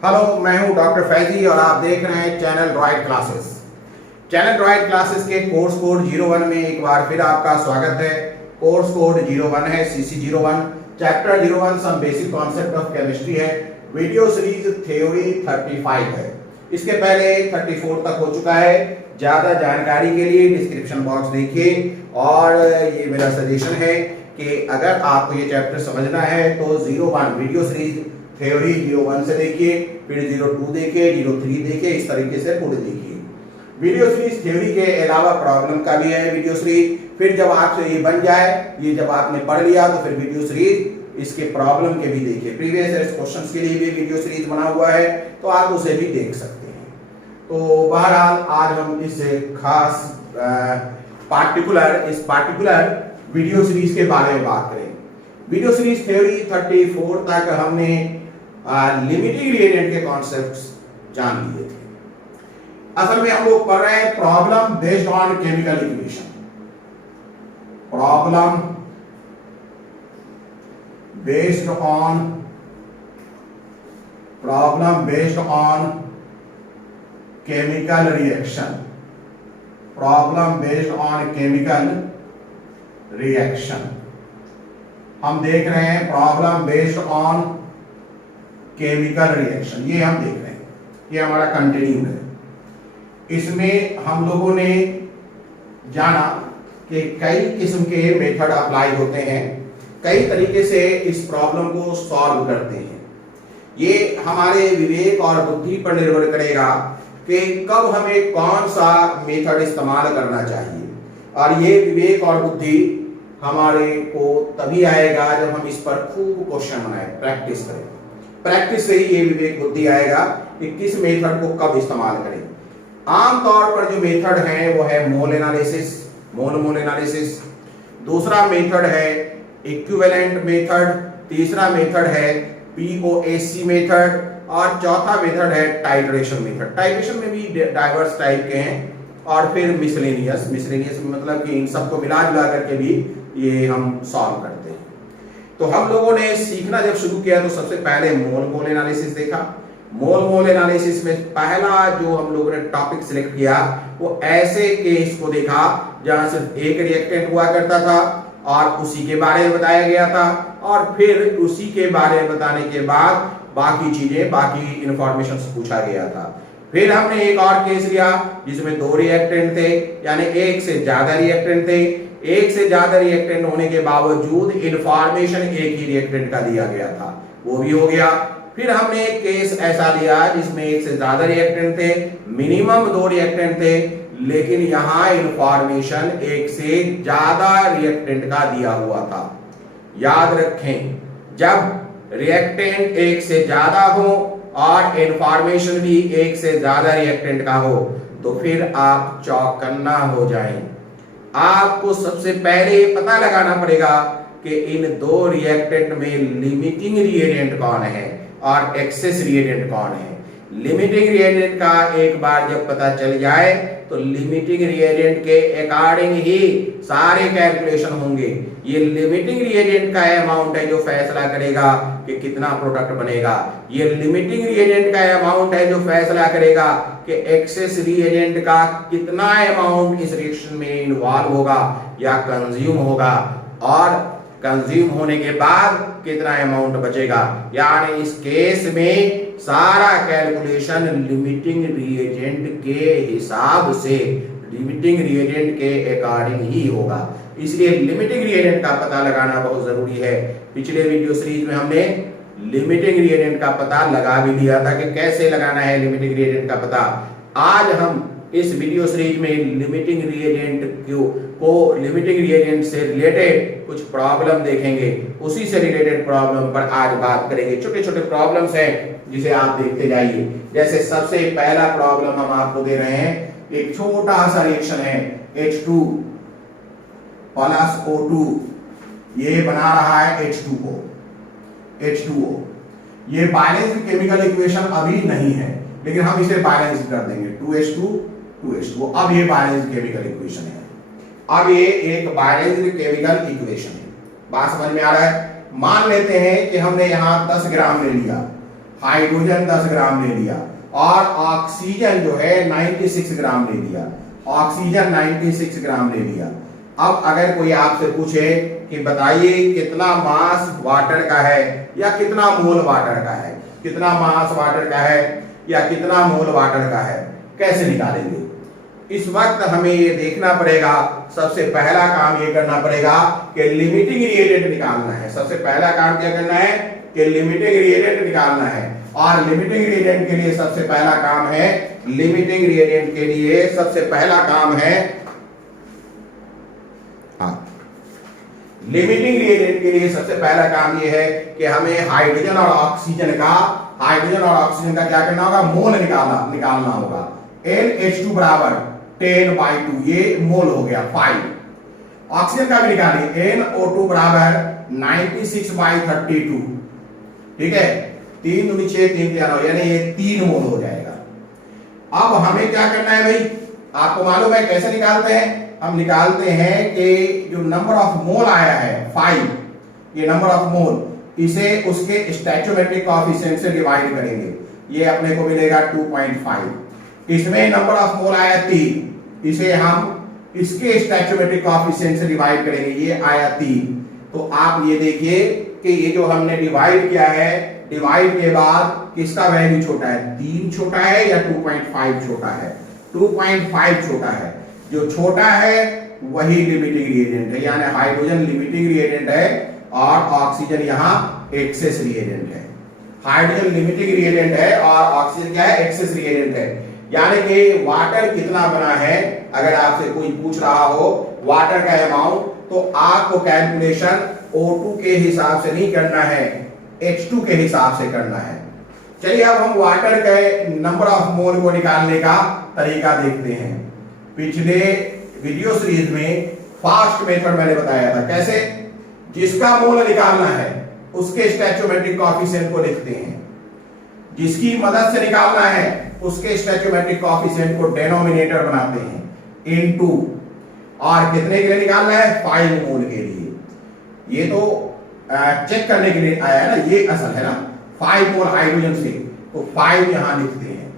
Hello, मैं हूं doctor Faizi और आप देख रहे हैं चैनल रॉयड क्लासेस। चैनल रॉयड क्लासेस के कोर्स कोड 01 में एक बार फिर आपका स्वागत है। कोर्स कोड 01 है CC01। Chapter 01 some basic concept of chemistry है। वीडियो सीरीज थ्योरी 35 है। इसके पहले 34 तक हो चुका है। ज्यादा जानकारी के लिए डिस्क्रिप्शन बॉक्स देखिए और ये मेरा सजेशन है कि अगर आपको ये चैप्टर समझना है तो 01 वीडियो सीरीज थ्योरी 01 से देखिए, फिर 02 देखिए, 03 देखिए, इस तरीके से पूरे देखिए। वीडियो सीरीज थ्योरी के अलावा प्रॉब्लम का भी है वीडियो सीरीज। फिर जब आपसे ये बन जाए, ये जब आपने पढ़ लिया तो फिर वीडियो सीरीज इसके प्रॉब्लम के भी देखिए। प्रीवियस ईयर क्वेश्चंस के लिए भी वीडियो सीरीज बना हुआ है तो आप उसे भी देख सकते हैं। तो बहरहाल आज हम इस खास पार्टिकुलर वीडियो सीरीज के बारे में बात करेंगे। वीडियो सीरीज थ्योरी 34 तक हमने लिमिटिंग रिएजेंट के कॉन्सेप्ट्स जान लिए थे। असल में हम लोग पढ़ रहे हैं problem based on chemical equation. Problem based on chemical reaction. Problem based on chemical reaction हम देख रहे हैं। Problem based on chemical reaction ये हम देख रहे हैं, ये हमारा कंटिन्यू है। इसमें हम लोगों ने जाना कि कई किस्म के मेथड अप्लाई होते हैं, कई तरीके से इस प्रॉब्लम को सॉल्व करते हैं। ये हमारे विवेक और बुद्धि पर निर्भर करेगा कि कब हमें कौन सा मेथड इस्तेमाल करना चाहिए, और ये विवेक और बुद्धि हमारे को तभी आएगा जब हम इस पर खूब क्वेश्चन बनाए, प्रैक्टिस करें। प्रैक्टिस से ही ये विवेक बुद्धि आएगा कि किस मेथड को कब इस्तेमाल करें। आमतौर पर जो मेथड है वो है मोल एनालिसिस, मोल एनालिसिस। दूसरा मेथड है इक्विवेलेंट मेथड। तीसरा मेथड है POAC मेथड और चौथा मेथड है टाइट्रेशन मेथड। टाइट्रेशन में भी डाइवर्स टाइप के हैं। और फिर मिसलेनियस मतलब कि इन सबको मिला जुला करके भी ये हम सॉल्व करते हैं। तो हम लोगों ने सीखना जब शुरू किया तो सबसे पहले मोल एनालिसिस देखा। मोल एनालिसिस में पहला जो हम लोगों ने टॉपिक सिलेक्ट किया वो ऐसे केस को देखा जहां सिर्फ एक रिएक्टेंट हुआ करता था और उसी के बारे में बताया गया था, और फिर उसी के बारे में बताने के बाद बाकी चीजें, बाकी इंफॉर्मेशन पूछा गया था। फिर हमने एक और केस लिया जिसमें दो रिएक्टेंट थे, यानी एक से ज्यादा रिएक्टेंट थे। एक से ज्यादा रिएक्टेंट होने के बावजूद इंफॉर्मेशन एक ही रिएक्टेंट का दिया गया था, वो भी हो गया। फिर हमने एक केस ऐसा लिया जिसमें एक से ज्यादा रिएक्टेंट थे, मिनिमम दो रिएक्टेंट थे, लेकिन यहां इंफॉर्मेशन एक से ज्यादा रिएक्टेंट का दिया हुआ था। याद रखें, जब रिएक्टेंट एक से ज्यादा हो और इंफॉर्मेशन भी एक से ज्यादा रिएक्टेंट का हो तो फिर आप चौकन्ना हो जाएं। आपको सबसे पहले पता लगाना पड़ेगा कि इन दो रिएक्टेंट में लिमिटिंग रिएजेंट कौन है और एक्सेस रिएजेंट कौन है। लिमिटिंग रिएजेंट का एक बार जब पता चल जाए तो लिमिटिंग रिएजेंट के अकॉर्डिंग ही सारे कैलकुलेशन होंगे। ये लिमिटिंग रिएजेंट का अमाउंट है जो फैसला करेगा कि कितना प्रोडक्ट बनेगा। ये लिमिटिंग रिएजेंट का अमाउंट है जो फैसला करेगा कि एक्सेस रिएजेंट का कितना अमाउंट इस रिएक्शन में इन्वॉल्व होगा या कंज्यूम होगा, और कंज्यूम होने के बाद कितना अमाउंट बचेगा। यानी इस केस में सारा कैलकुलेशन लिमिटिंग रिएजेंट के हिसाब से, लिमिटिंग रिएजेंट के अकॉर्डिंग ही होगा। इसलिए लिमिटिंग रिएजेंट का पता लगाना बहुत जरूरी है। पिछले वीडियो सीरीज में हमने लिमिटिंग रिएजेंट का पता लगा भी लिया था कि कैसे लगाना है लिमिटिंग रिएजेंट का पता। आज हम इस वीडियो सीरीज में लिमिटिंग रिएजेंट से रिलेटेड कुछ प्रॉब्लम देखेंगे। उसी से रिलेटेड प्रॉब्लम पर आज बात करेंगे। छोटे छोटे प्रॉब्लम्स हैं जिसे आप देखते जाइए। जैसे सबसे पहला प्रॉब्लम हम आपको दे रहे हैं, एक छोटा सा रिएक्शन है H2 प्लस O2, ये बना रहा है H2O। ये बैलेंस्ड केमिकल इक्वेशन अभी नहीं है, लेकिन हम इसे बैलेंस कर देंगे 2H2 अब ये बैलेंस्ड केमिकल इक्वेशन है। अब ये एक बैलेंस्ड केमिकल इक्वेशन है। बात समझ में आ रहा है। मान लेते हैं कि हमने यहां 10 ग्राम ले लिया, हाइड्रोजन 10 ग्राम ले लिया और ऑक्सीजन जो है 96 ग्राम ले लिया, ऑक्सीजन 96 ग्राम ले लिया। अब अगर कोई आपसे पूछे कि बताइए कितना मास वाटर का है या कितना मोल वाटर का है, कितना मास वाटर का है या कितना मोल वाटर का है, कैसे निकालेंगे? इस वक्त हमें ये देखना पड़ेगा, सबसे पहला काम ये करना पड़ेगा कि लिमिटिंग रिएजेंट निकालना है। सबसे पहला काम क्या करना है कि लिमिटिंग रिएजेंट निकालना है। और लिमिटिंग रिएजेंट के लिए सबसे पहला काम है, लिमिटिंग रिएजेंट के लिए सबसे पहला काम है, लिमिटिंग रिएजेंट के लिए सबसे पहला काम ये है कि हमें हाइड्रोजन और ऑक्सीजन का क्या करना होगा, मोल निकालना होगा। NH2 बराबर 10/2, ये मोल हो गया 5। ऑक्सीजन का भी निकालिए, NO2 बराबर 96/32, ठीक है, 3 दूनी 6, 3 9, यानी ये 3 मोल हो जाएगा। अब हमें क्या करना है भाई, आपको मालूम है कैसे निकालते हैं? हम निकालते हैं कि जो नंबर ऑफ मोल आया है 5, ये नंबर ऑफ मोल, इसे उसके स्टैचोमेट्रिक कोएफिशिएंट से डिवाइड करेंगे, ये अपने को मिलेगा 2.5। इसमें नंबर ऑफ मोल आया 3, इसे हम इसके स्टैचोमेट्रिक कोएफिशिएंट से डिवाइड करेंगे, ये आया 3। तो आप ये देखिए कि ये जो हमने डिवाइड किया है, डिवाइड के बाद किसका वैल्यू छोटा है, 3 छोटा है या 2.5 छोटा है? 2.5 छोटा है। जो छोटा है वही लिमिटिंग रिएजेंट है, यानी हाइड्रोजन लिमिटिंग रिएजेंट है और ऑक्सीजन यहाँ एक्सेस रिएजेंट है। हाइड्रोजन लिमिटिंग रिएजेंट है और ऑक्सीजन क्या है, एक्सेस रिएजेंट है। यानी कि वाटर कितना बना है, अगर आपसे कोई पूछ रहा हो वाटर का अमाउंट, तो आपको कैलकुलेशन O2 के हिसाब से नहीं करना है, H2 के हिसाब से करना है। चलिए अब हम वाटर के नंबर ऑफ मोल को निकालने का तरीका देखते हैं। पिछले वीडियो सीरीज में फास्ट मेथड मैंने बताया था, कैसे, जिसका मोल निकालना है उसके स्टैचोमेट्रिक कोएफिशिएंट को लिखते हैं, जिसकी मदद से निकालना है उसके स्टैचोमेट्रिक कोएफिशिएंट को डिनोमिनेटर बनाते हैं इनटू, और कितने के लिए निकालना है, 5 मोल के लिए। ये तो चेक करने के लिए आया है ना, ये असल है ना, 5 मोल हाइड्रोजन से, तो 5 यहां लिखते हैं,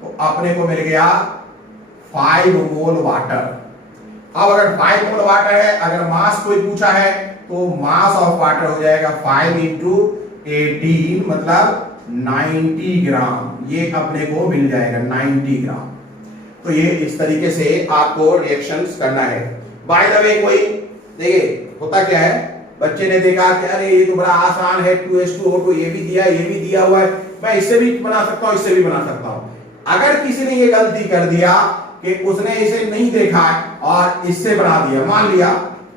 तो अपने को मिल गया 5 मोल वाटर। अब अगर 5 मोल वाटर है, अगर मास कोई पूछा है तो मास ऑफ वाटर हो जाएगा 5 इंटू 18, मतलब 90 ग्राम, ये अपने को मिल जाएगा 90 ग्राम। तो ये इस तरीके से आपको रिएक्शंस करना है। बाय द वे, कोई देखिए होता क्या है, बच्चे ने देखा कि अरे ये तो बड़ा आसान है, 2H2O2 ये भी दिया हुआ है, मैं इससे भी बना सकता हूं, इससे भी बना सकता हूं। अगर किसी ने ये गलती कर दिया कि उसने इसे नहीं देखा और इससे बना दिया, मान लिया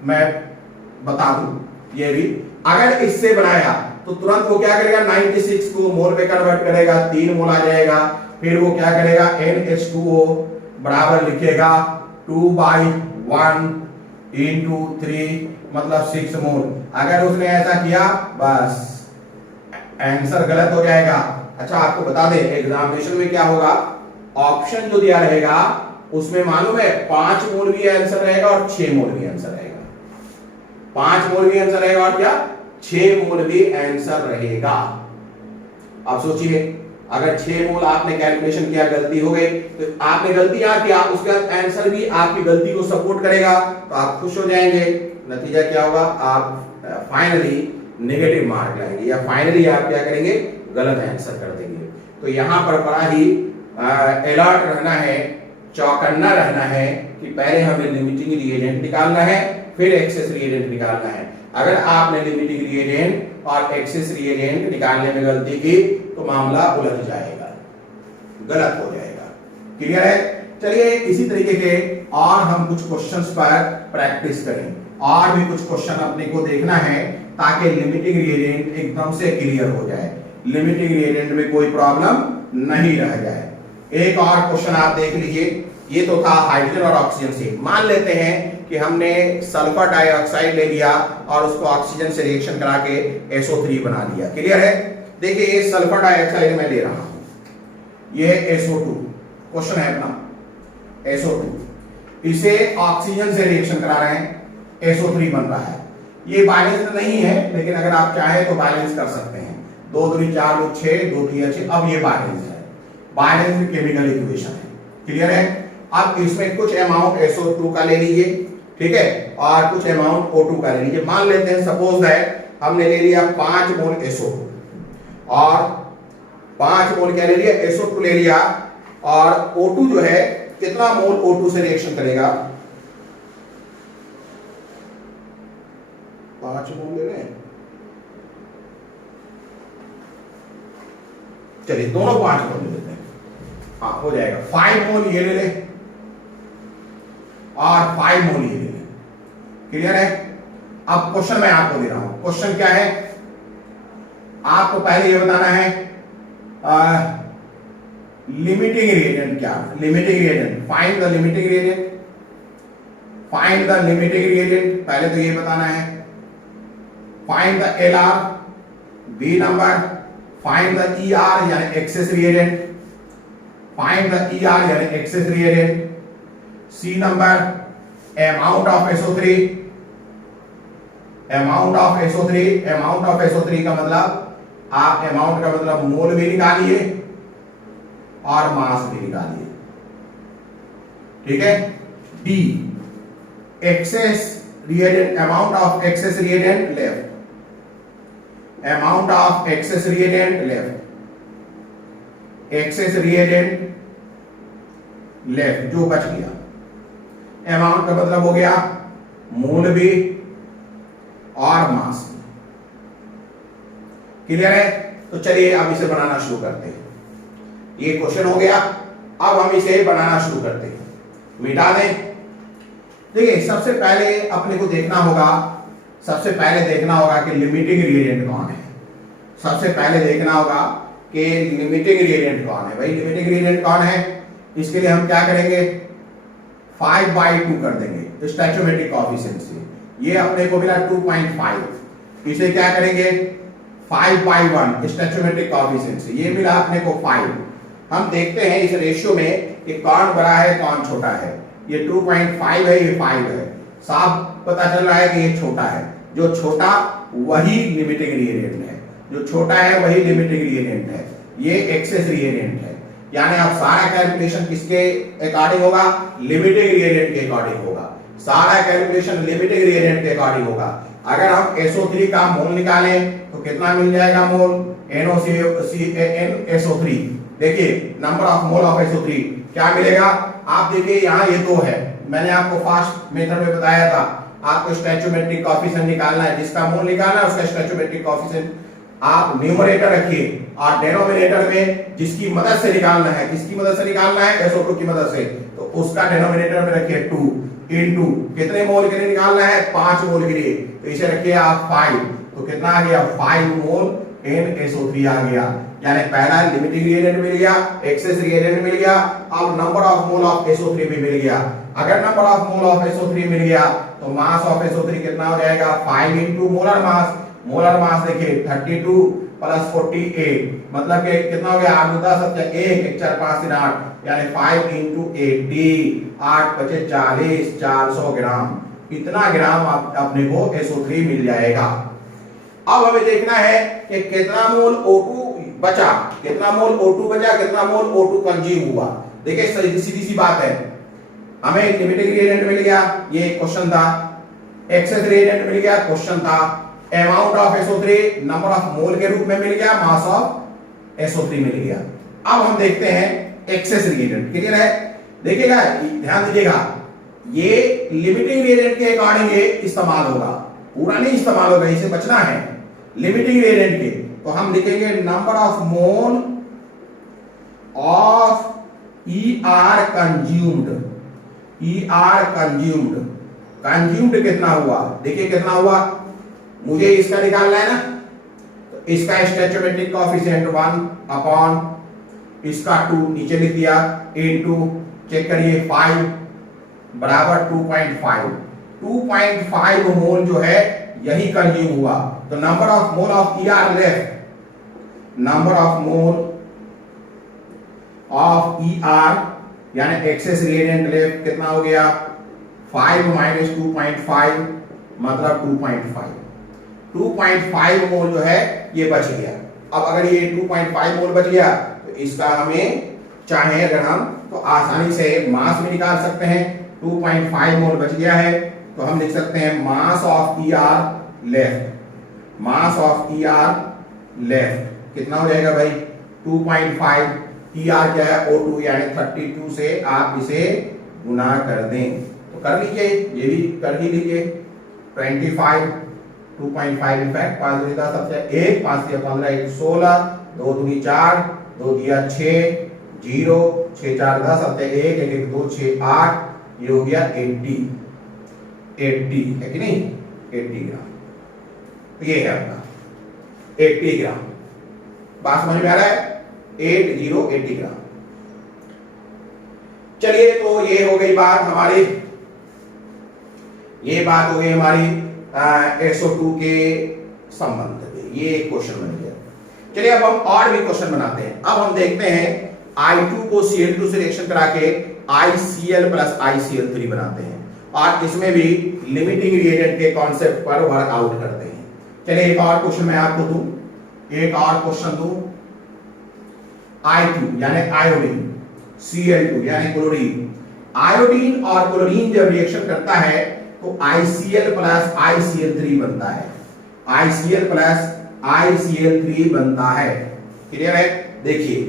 मैं बता दूं, ये भी अगर इससे बनाया तो तुरंत वो क्या करेगा, 96 को मोल में कन्वर्ट करेगा, 3 मोल आ जाएगा। फिर वो क्या करेगा, NH2O बराबर लिखेगा 2/1 इंटू 3, मतलब 6 मोल। अगर उसने ऐसा किया बस आंसर गलत हो जाएगा। अच्छा आपको बता दें एग्जामिनेशन में क्या होगा, ऑप्शन जो दिया रहेगा उसमें मालूम है 5 मोल भी आंसर रहेगा और 6 मोल भी आंसर रहेगा। 5 मोल भी आंसर रहेगा और क्या, 6 मोल भी आंसर रहेगा। अब सोचिए अगर 6 मोल आपने कैलकुलेशन किया, गलती हो गई, तो आपने गलती यहां किया, उसके बाद आंसर भी आपकी गलती को सपोर्ट करेगा, तो आप खुश हो जाएंगे। नतीजा क्या होगा, आप फाइनली नेगेटिव मार्क लाएंगे या फाइनली आप क्या करेंगे, गलत आंसर कर देंगे। तो यहां पर बड़ा ही अलर्ट रहना है, चौकन्ना रहना है कि पहले हमें लिमिटिंग रिएजेंट निकालना है, फिर एक्सेस रिएजेंट निकालना है। अगर आपने लिमिटिंग रिएजेंट और एक्सेस रिएजेंट निकालने में गलती की तो मामला उलझ जाएगा, गलत हो जाएगा। क्लियर है? चलिए इसी तरीके के और हम कुछ क्वेश्चंस पर प्रैक्टिस करें, और भी कुछ क्वेश्चन अपने को देखना है ताकि लिमिटिंग रिएजेंट एकदम से क्लियर हो जाए, लिमिटिंग रिएजेंट में कोई प्रॉब्लम नहीं रह जाए। एक और क्वेश्चन आप देख लीजिए, ये तो था हाइड्रोजन और ऑक्सीजन से। मान लेते हैं कि हमने सल्फर डाइऑक्साइड ले लिया और उसको ऑक्सीजन से रिएक्शन करा के SO3 बना दिया। क्लियर है? देखिए ये सल्फर डाइऑक्साइड मैं ले रहा हूं, ये है SO2, क्वेश्चन है अपना SO2, इसे ऑक्सीजन से रिएक्शन करा रहे हैं, SO3 बन रहा है। ये बैलेंस नहीं है, लेकिन अगर आप चाहें तो बैलेंस कर सकते हैं। 2 दूनी 4 2 6 2 3 6। अब ये बैलेंस है, बैलेंस केमिकल इक्वेशन है। क्लियर है? अब इसमें कुछ अमाउंट SO2 का ले लीजिए, ठीक है, और कुछ अमाउंट O2 का ले लीजिए। मान लेते हैं सपोज दैट हमने ले लिया 5 मोल SO2 और 5 मोल क्या ले लिया, SO2 ले लिया, और O2 जो है कितना मोल O2 से रिएक्शन करेगा, 5 मोल ले रहे हैं, चलिए दोनों 5 मोल ले लेते हैं, हाँ हो जाएगा। 5 मोल ये ले ले और 5 मोल ये ले ले। क्लियर है? अब क्वेश्चन मैं आपको दे रहा हूं, क्वेश्चन क्या है, आपको पहले ये बताना है लिमिटिंग रिएजेंट क्या, limiting reagent, find the limiting reagent, find the limiting reagent, पहले तो ये बताना है। Find the LR, B number find the ER यानी excess reagent, find the ER यानी excess reagent, C number amount of SO3, amount of SO3, amount of SO3 का मतलब आप अमाउंट का मतलब मोल भी निकालिए और मास भी निकालिए, ठीक है। D access reagent, amount of access reagent left, amount of access reagent left, access reagent left जो बच गया, अमाउंट का मतलब हो गया मोल भी और मास भी। क्लियर है? तो चलिए अब इसे बनाना शुरू करते हैं। ये क्वेश्चन हो गया, अब हम इसे बनाना शुरू करते हैं, मिटा दें। देखिए सबसे पहले अपने को देखना होगा, सबसे पहले देखना होगा कि लिमिटिंग रिएजेंट कौन है। सबसे पहले देखना होगा कि लिमिटिंग रिएजेंट कौन है। भाई लिमिटिंग रिएजेंट कौन है, इसके लिए हम क्या करेंगे, 5/2 कर देंगे स्टोइचोमेट्रिक कोएफिशिएंट से। ये अपने को मिला 2.5, इसे क्या करेंगे 5/1 स्टोइचोमेट्रिक कोएफिशिएंट से, ये मिला अपने को 5। हम देखते हैं इस रेशियो में कि कौन बड़ा है कौन छोटा है। ये 2.5 है, ये 5 है, साफ पता चल रहा है कि ये छोटा है। जो छोटा वही लिमिटिंग रिएजेंट है, जो छोटा है वही लिमिटिंग रिएजेंट है, ये एक्सेस रिएजेंट है। यानी अब सारा कैलकुलेशन किसके अकॉर्डिंग होगा, लिमिटिंग रिएजेंट के अकॉर्डिंग होगा। सारा कैलकुलेशन लिमिटिंग रिएजेंट के अकॉर्डिंग होगा। अगर हम SO3 का मोल निकालें तो कितना मिल जाएगा मोल, NaCN-SO3। देखिए number of mole of SO3 क्या मिलेगा, आप देखिए यहाँ ये 2 है, मैंने आपको फास्ट मेथड में बताया था, आपको स्टोइचोमेट्रिक कोएफिशिएंट निकालना है, जिसका मोल निकालना है उसका स्टोइचोमेट्रिक कोएफिशिएंट आप न्यूमरेटर रखिए और डिनोमिनेटर में जिसकी मदद से निकालना है, किसकी मदद से निकालना है, SO2 की मदद से, तो उसका डिनोमिनेटर में रखिए 2 इनटू कितने मोल के लिए निकालना है, 5 मोल के लिए, तो इसे रखिए आप 5, तो कितना आ गया 5 मोल NaSO3 आ गया। यानी पहला लिमिटिंग रिएजेंट मिल गया, एक्सेस रिएजेंट मिल गया, अब number of mole of SO3 भी मिल गया। अगर number of mole of SO3 मिल गया तो मास ऑफ SO3 कितना हो जाएगा, 5 into molar mass. Molar mass देखिए 32 प्लस 48 मतलब कि कितना हो गया, 8 10 1 1 4 5 3 8, यानी 5 इंटू 80, 8 5 40, 400 ग्राम, इतना ग्राम अपने को SO3 मिल जाएगा। अब हमें देखना है कि कितना मोल O2 बचा, कितना मोल O2 बचा, कितना मोल O2 कंज्यूम हुआ। देखिए सीधी सी बात है, हमें लिमिटिंग रिएजेंट मिल गया, ये क्वेश्चन था, एक्सेस रिएजेंट मिल गया, क्वेश्चन था, amount of SO3 number of mole के रूप में मिल गया, मास ऑफ SO3 मिल गया। अब हम देखते हैं एक्सेस रिएजेंट। क्लियर है? देखिएगा ध्यान दीजिएगा, ये लिमिटिंग रिएजेंट के अकॉर्डिंग ये इस्तेमाल होगा, पूरा नहीं इस्तेमाल होगा, इसे बचना है लिमिटिंग रिएजेंट के। तो हम लिखेंगे number of mole of ER consumed, ER consumed, consumed कितना हुआ, देखिए कितना हुआ, मुझे इसका निकालना है ना, तो इसका स्टोइचोमेट्रिक कोएफिशिएंट 1 अपॉन इसका 2 नीचे लिख दिया, इनटू चेक करिए 5 बराबर 2.5, 2.5 मोल जो है यही कंज्यूम हुआ। तो number of mole of ER left, number of mole of ER यानी एक्सेस रिएजेंट लेफ्ट कितना हो गया, 5 माइनस 2.5 मतलब 2.5 मोल जो है ये बच गया। अब अगर ये 2.5 मोल बच गया तो इसका हमें चाहे अगर हम तो आसानी से मास में निकाल सकते हैं। 2.5 मोल बच गया है तो हम लिख सकते हैं mass of ER left, mass of ER left कितना हो जाएगा भाई 2.5, ER क्या है O2 यानी 32 से आप इसे गुना कर दें तो कर लीजिए, ये भी कर ही लीजिए 25, 2.5 इनफैक्ट 5 दूनी 10 सबसे 1 5 दिया 15 1 16 2 दूनी 4 2 दिया 6 0 6 4 10 सबसे 1 1 2 6 8 ये हो गया 80 है कि नहीं 80 ग्राम तो ये है अपना 80 ग्राम। बात समझ में आ रहा है 80 ग्राम। चलिए तो ये हो गई बात हमारी, ये बात हो गई हमारी SO2 के संबंध में, ये एक क्वेश्चन बन गया। चलिए अब हम और भी क्वेश्चन बनाते हैं। अब हम देखते हैं I2 को Cl2 से रिएक्शन करा के ICl प्लस ICl3 बनाते हैं और इसमें भी लिमिटिंग रिएजेंट के कॉन्सेप्ट पर वर्कआउट करते हैं। चलिए एक और क्वेश्चन मैं आपको दूं, एक और क्वेश्चन दूं। I2 यानी आयोडीन, Cl2 यानी क्लोरीन। आयोडीन और क्लोरीन जब रिएक्शन करता है तो ICl प्लस ICl3 बनता है, ICl प्लस ICl3 बनता है। क्लियर है? देखिए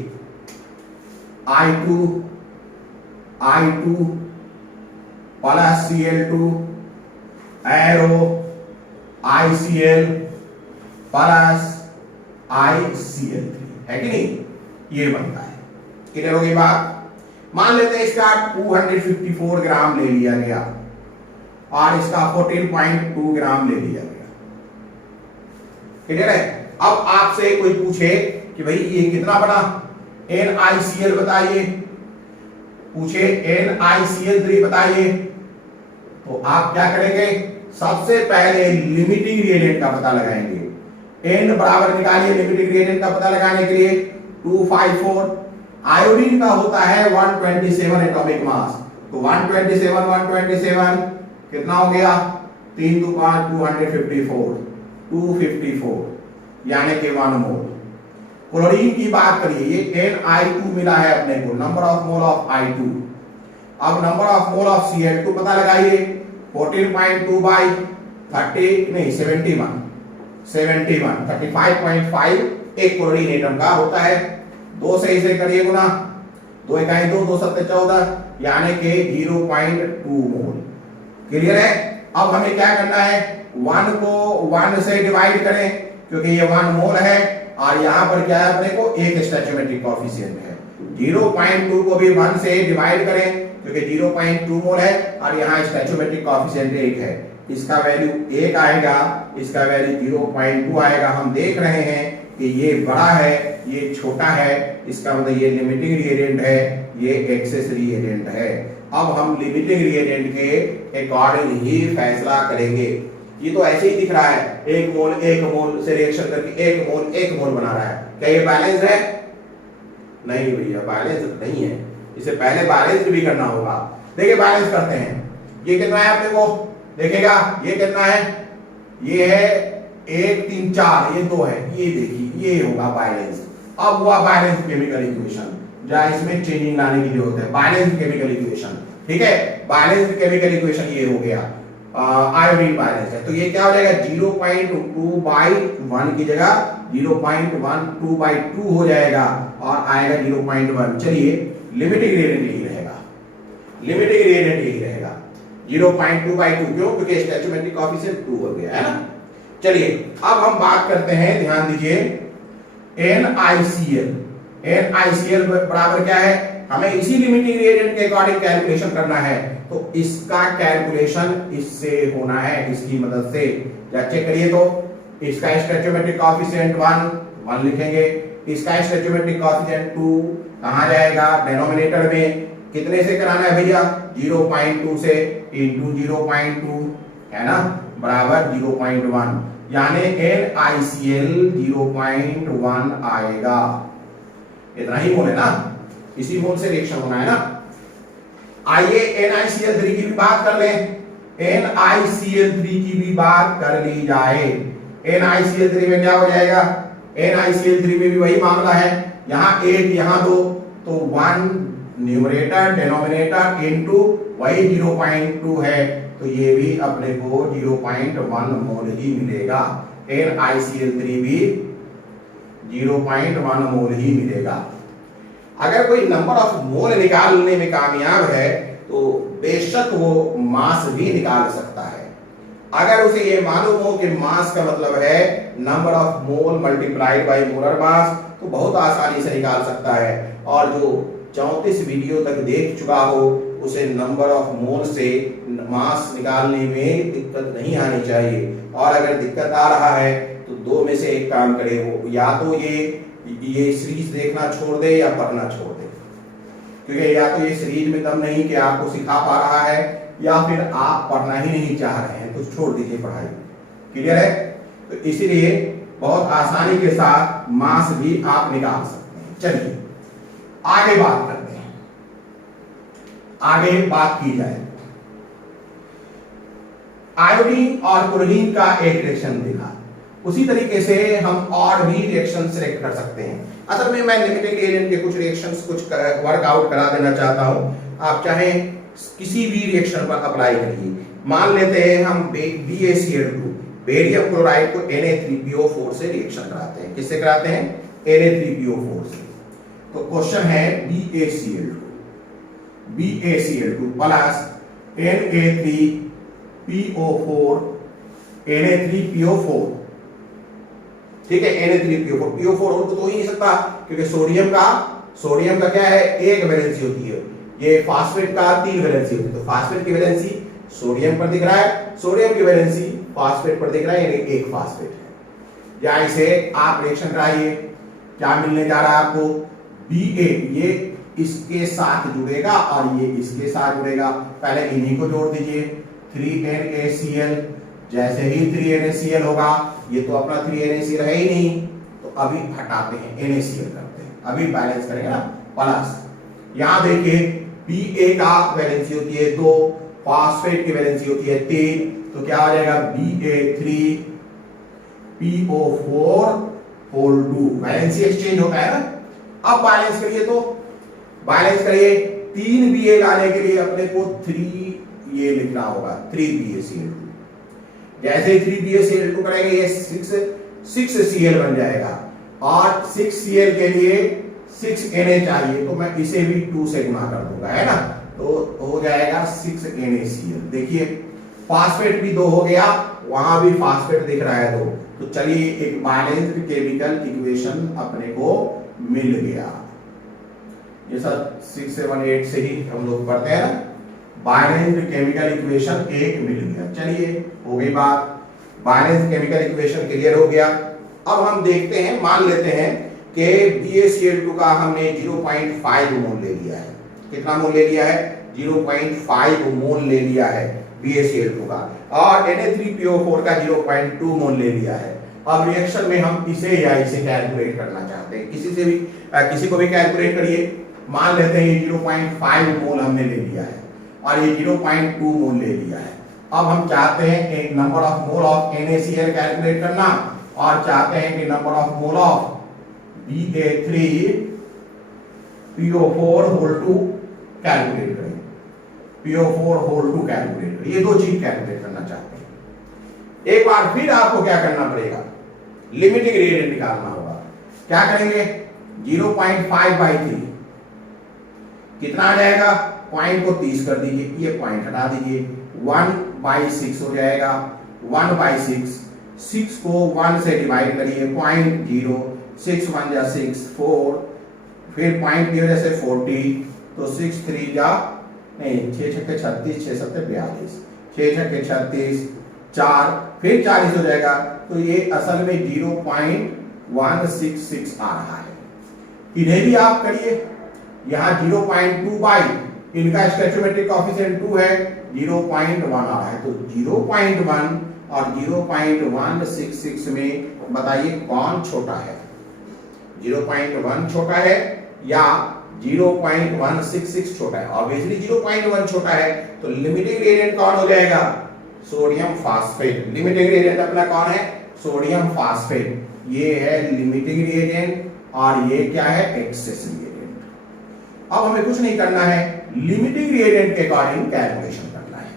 I2 plus Cl2 arrow ICl plus ICl3 है कि नहीं, ये बनता है। क्लियर हो गई बात? मान लेते हैं इसका 254 ग्राम ले लिया गया और इसका 14.2 ग्राम ले लिया गया। क्लियर है? अब आपसे कोई पूछे कि भाई ये कितना बना, NiCl बताइए, पूछे NiCl3 बताइए, तो आप क्या करेंगे, सबसे पहले लिमिटिंग रिएजेंट का पता लगाएंगे। N बराबर निकालिए लिमिटिंग रिएजेंट का पता लगाने के लिए 254। आयोडीन का होता है 127 एटॉमिक मास, तो 127 कितना हो गया 3 2 5 254 यानी कि 1 मोल। क्लोरीन की बात करिए, ये Ni2 मिला है अपने को, number of mole of I2। अब number of mole of Cl2 पता लगाइए, 14.2 बाई 30 नहीं 71 35.5 एक क्लोरीन एटम का होता है। 2 से इसे करिए गुना, 2 इकाई 2 2 7 14 यानी कि 0.2 मोल। क्लियर है? अब हमें क्या करना है, 1 को 1 से डिवाइड करें क्योंकि ये 1 मोल है और यहां पर क्या है अपने को एक स्टैचोमेट्रिक कोएफिशिएंट है। 0.2 को भी 1 से डिवाइड करें क्योंकि 0.2 मोल है और यहां स्टैचोमेट्रिक कोएफिशिएंट 1 है। इसका वैल्यू 1 आएगा, इसका वैल्यू 0.2 आएगा। हम देख रहे हैं कि ये बड़ा है ये छोटा है, इसका मतलब ये लिमिटिंग रिएजेंट है, ये एक्सेस रिएजेंट है। अब हम लिमिटिंग रिएजेंट के अकॉर्डिंग ही फैसला करेंगे। ये तो ऐसे ही दिख रहा है, 1 मोल से रिएक्शन करके 1 मोल बना रहा है। क्या ये बैलेंस है? नहीं भैया, बैलेंस नहीं है, इसे पहले बैलेंस भी करना होगा। देखिए बैलेंस करते हैं, ये कितना है अपने को देखेगा, ये कितना है, ये है 1 3 4, ये 2 है, ये देखिए ये होगा बैलेंस। अब हुआ बैलेंस केमिकल इक्वेशन, जहां इसमें चेंजिंग लाने की जरूरत है। बैलेंस केमिकल इक्वेशन, ठीक है, बैलेंस केमिकल इक्वेशन ये हो गया, आयोडीन बैलेंस है। तो ये क्या हो जाएगा 0.2/1 की जगह 0.12/2 हो जाएगा और आएगा 0.1। चलिए लिमिटिंग रिएजेंट यही रहेगा, लिमिटिंग रिएजेंट यही रहेगा 0.2/2। क्यों? क्योंकि स्टैचोमेट्रिक कोएफिशिएंट 2 हो गया है ना। चलिए अब हम बात करते हैं, ध्यान दीजिए, NiCl। NiCl बराबर क्या है, हमें इसी लिमिटिंग रिएजेंट के अकॉर्डिंग कैलकुलेशन करना है, तो इसका कैलकुलेशन इससे होना है, इसकी मदद से। या चेक करिए तो इसका स्टैचोमेट्रिक कोएफिशिएंट 1 लिखेंगे, इसका स्टैचोमेट्रिक कोएफिशिएंट 2 कहां जाएगा, डिनोमिनेटर में। कितने से कराना है भैया, 0.2 से इंटू 0.2 है ना, बराबर 0.1 यानी NiCl 0.1 आएगा। इतना ही मोल है ना, इसी मोल से रिएक्शन होना है ना। आइए NiCl3 की भी बात कर लें, NiCl3 की भी बात कर ली जाए। NiCl3 में क्या हो जाएगा, NiCl3 में भी वही मामला है, यहाँ 1 यहाँ 2, तो 1 न्यूमरेटर डिनोमिनेटर इनटू वही 0.2 है, तो ये भी अपने को 0.1 मोल ही मिलेगा। NiCl3 भी 0.1 मोल ही मिलेगा। अगर कोई नंबर ऑफ मोल निकालने में कामयाब है तो बेशक वो मास भी निकाल सकता है। अगर उसे ये मालूम हो कि मास का मतलब है number of mole multiplied by molar mass, तो बहुत आसानी से निकाल सकता है। और जो 34 वीडियो तक देख चुका हो उसे नंबर ऑफ मोल से मास निकालने में दिक्कत नहीं आनी चाहिए। और अगर दिक्कत आ रहा है तो दो में से एक काम करे, हो या तो ये सीरीज देखना छोड़ दे या पढ़ना छोड़ दे, क्योंकि या तो ये सीरीज में दम नहीं कि आपको सिखा पा रहा है, या फिर आप पढ़ना ही नहीं चाह रहे हैं, तो छोड़ दीजिए पढ़ाई। क्लियर है? तो इसीलिए बहुत आसानी के साथ मास भी आप निकाल सकते हैं। चलिए आगे बात करते हैं, आगे बात की जाए। आयोडीन और क्लोरीन का एक रिएक्शन देखा, उसी तरीके से हम और भी रिएक्शन सिलेक्ट कर सकते हैं। असल में मैं लिमिटिंग रिएजेंट के कुछ रिएक्शंस कुछ वर्कआउट करा देना चाहता हूं, आप चाहे किसी भी रिएक्शन पर अप्लाई करिए। मान लेते हैं हम BaCl2 बेरियम क्लोराइड को Na3PO4 से रिएक्शन कराते हैं। किससे कराते हैं? Na3PO4 से। तो क्वेश्चन है BaCl2 प्लस Na3PO4 ठीक है, Na3PO4 PO4 और तो हो ही नहीं सकता, क्योंकि सोडियम का क्या है, एक वैलेंसी होती है, ये फास्फेट का 3 वैलेंसी होती है। तो फास्फेट की वैलेंसी सोडियम पर दिख रहा है, सोडियम की वैलेंसी फास्फेट पर दिख रहा है, यानी एक फास्फेट है। या इसे आप रिएक्शन कराइए, क्या मिलने जा रहा है आपको? Ba ये इसके साथ जुड़ेगा और ये इसके साथ जुड़ेगा। पहले इन्हीं को जोड़ दीजिए, 3NaCl। जैसे ही 3NaCl होगा, ये तो अपना 3NaCl है ही नहीं, तो अभी हटाते हैं, NaCl करते हैं, अभी बैलेंस करेंगे ना, प्लस। यहां देखिए Ba का वैलेंसी होती है 2, फास्फेट की वैलेंसी होती है 3, तो क्या हो जाएगा? Ba3PO4 वैलेंसी एक्सचेंज होता है ना। अब बैलेंस करिए, तो बैलेंस करिए, 3 Ba लाने के लिए अपने को 3 ये लिखना होगा, 3BaCl2। जैसे ही 3BaCl2 करेंगे ये 6Cl बन जाएगा, और 6Cl के लिए 6Na चाहिए, तो मैं इसे भी 2 से गुना कर दूंगा, है ना, तो हो जाएगा 6NaCl। देखिए फास्फेट भी 2 हो गया, वहां भी फास्फेट दिख रहा है 2। तो चलिए एक बैलेंस्ड केमिकल इक्वेशन अपने को मिल गया। ये सब 6, 7, 8 से ही हम लोग पढ़ते हैं ना। बैलेंस्ड केमिकल इक्वेशन एक मिल गया। चलिए हो गई बात, बैलेंस्ड केमिकल इक्वेशन क्लियर हो गया। अब हम देखते हैं, मान लेते हैं कि BaCl2 का हमने 0.5 मोल ले लिया है। कितना मोल ले लिया है? 0.5 मोल ले लिया है BaCl2 का, और Na3PO4 का 0.2 मोल ले लिया है। अब रिएक्शन में हम इसे या इसे कैलकुलेट करना चाहते हैं, किसी को भी कैलकुलेट करिए। मान लेते हैं ये 0.5 मोल हमने ले लिया है और ये 0.2 मोल ले लिया है। अब हम चाहते हैं एक number of mole of NaCl calculate करना, और चाहते हैं कि number of mole of Ba3PO4 calculate करें, PO4 कैलकुलेट करें। ये दो चीज कैलकुलेट करना चाहते हैं। एक बार फिर आपको क्या करना पड़ेगा? लिमिटिंग रिएजेंट निकालना होगा। क्या करेंगे? 0.5/3 कितना आ जाएगा? पॉइंट को 30 कर दीजिए, ये पॉइंट हटा दीजिए, 1/6 हो जाएगा। 1/6, 6 को 1 से डिवाइड करिए, 0.0, 6 1 जा 6, 4, फिर पॉइंट की वजह से 40, तो 6 3 जा नहीं, 6 छक्के 36, 6 7 42, 6 छक्के 36, 4 फिर 40 हो जाएगा। तो ये असल में 0.166 आ रहा है। इन्हें भी आप करिए, यहाँ 0.2 इनका स्टैचोमेट्रिक कोएफिशिएंट 2 है, 0.1 आ रहा है। तो 0.1 और 0.166 में बताइए कौन छोटा है? 0.1 छोटा है या 0.166 छोटा है? ऑब्वियसली 0.1 छोटा है, तो लिमिटिंग रिएजेंट कौन हो जाएगा? Sodium phosphate. लिमिटिंग रिएजेंट अपना कौन है? Sodium phosphate. ये है लिमिटिंग रिएजेंट और ये क्या है, एक्सेस रिएजेंट। अब हमें कुछ नहीं करना है, लिमिटिंग रिएजेंट के अकॉर्डिंग कैलकुलेशन करना है,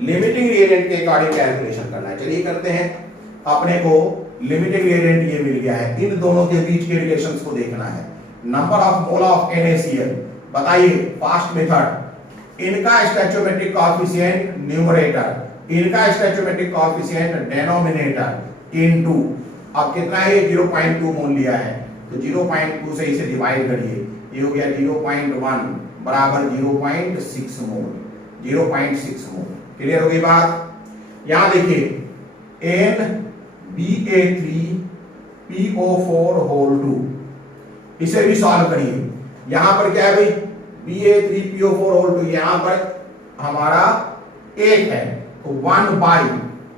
लिमिटिंग रिएजेंट के अकॉर्डिंग कैलकुलेशन करना है। चलिए करते हैं। अपने को लिमिटिंग रिएजेंट ये मिल गया है, इन दोनों के बीच के रिलेशंस को देखना है। Number of mole of NaCl, बताइए फास्ट मेथड, इनका स्टोइचोमेट्रिक कोएफिशिएंट न्यूमरेटर, इनका स्टोइचोमेट्रिक कोएफिशिएंट डिनोमिनेटर इनटू, अब कितना है, 0.2 मोल लिया है, तो 0.2 से इसे डिवाइड करिए, ये हो गया 0.1 बराबर 0.6 मोल, 0.6 मोल। क्लियर हो गई बात? यहां देखिए NBa3PO4 होल 2, इसे भी सॉल्व करिए। यहां पर क्या है भाई, Ba3PO4 होल 2, यहां पर हमारा 1 है, तो 1 बाई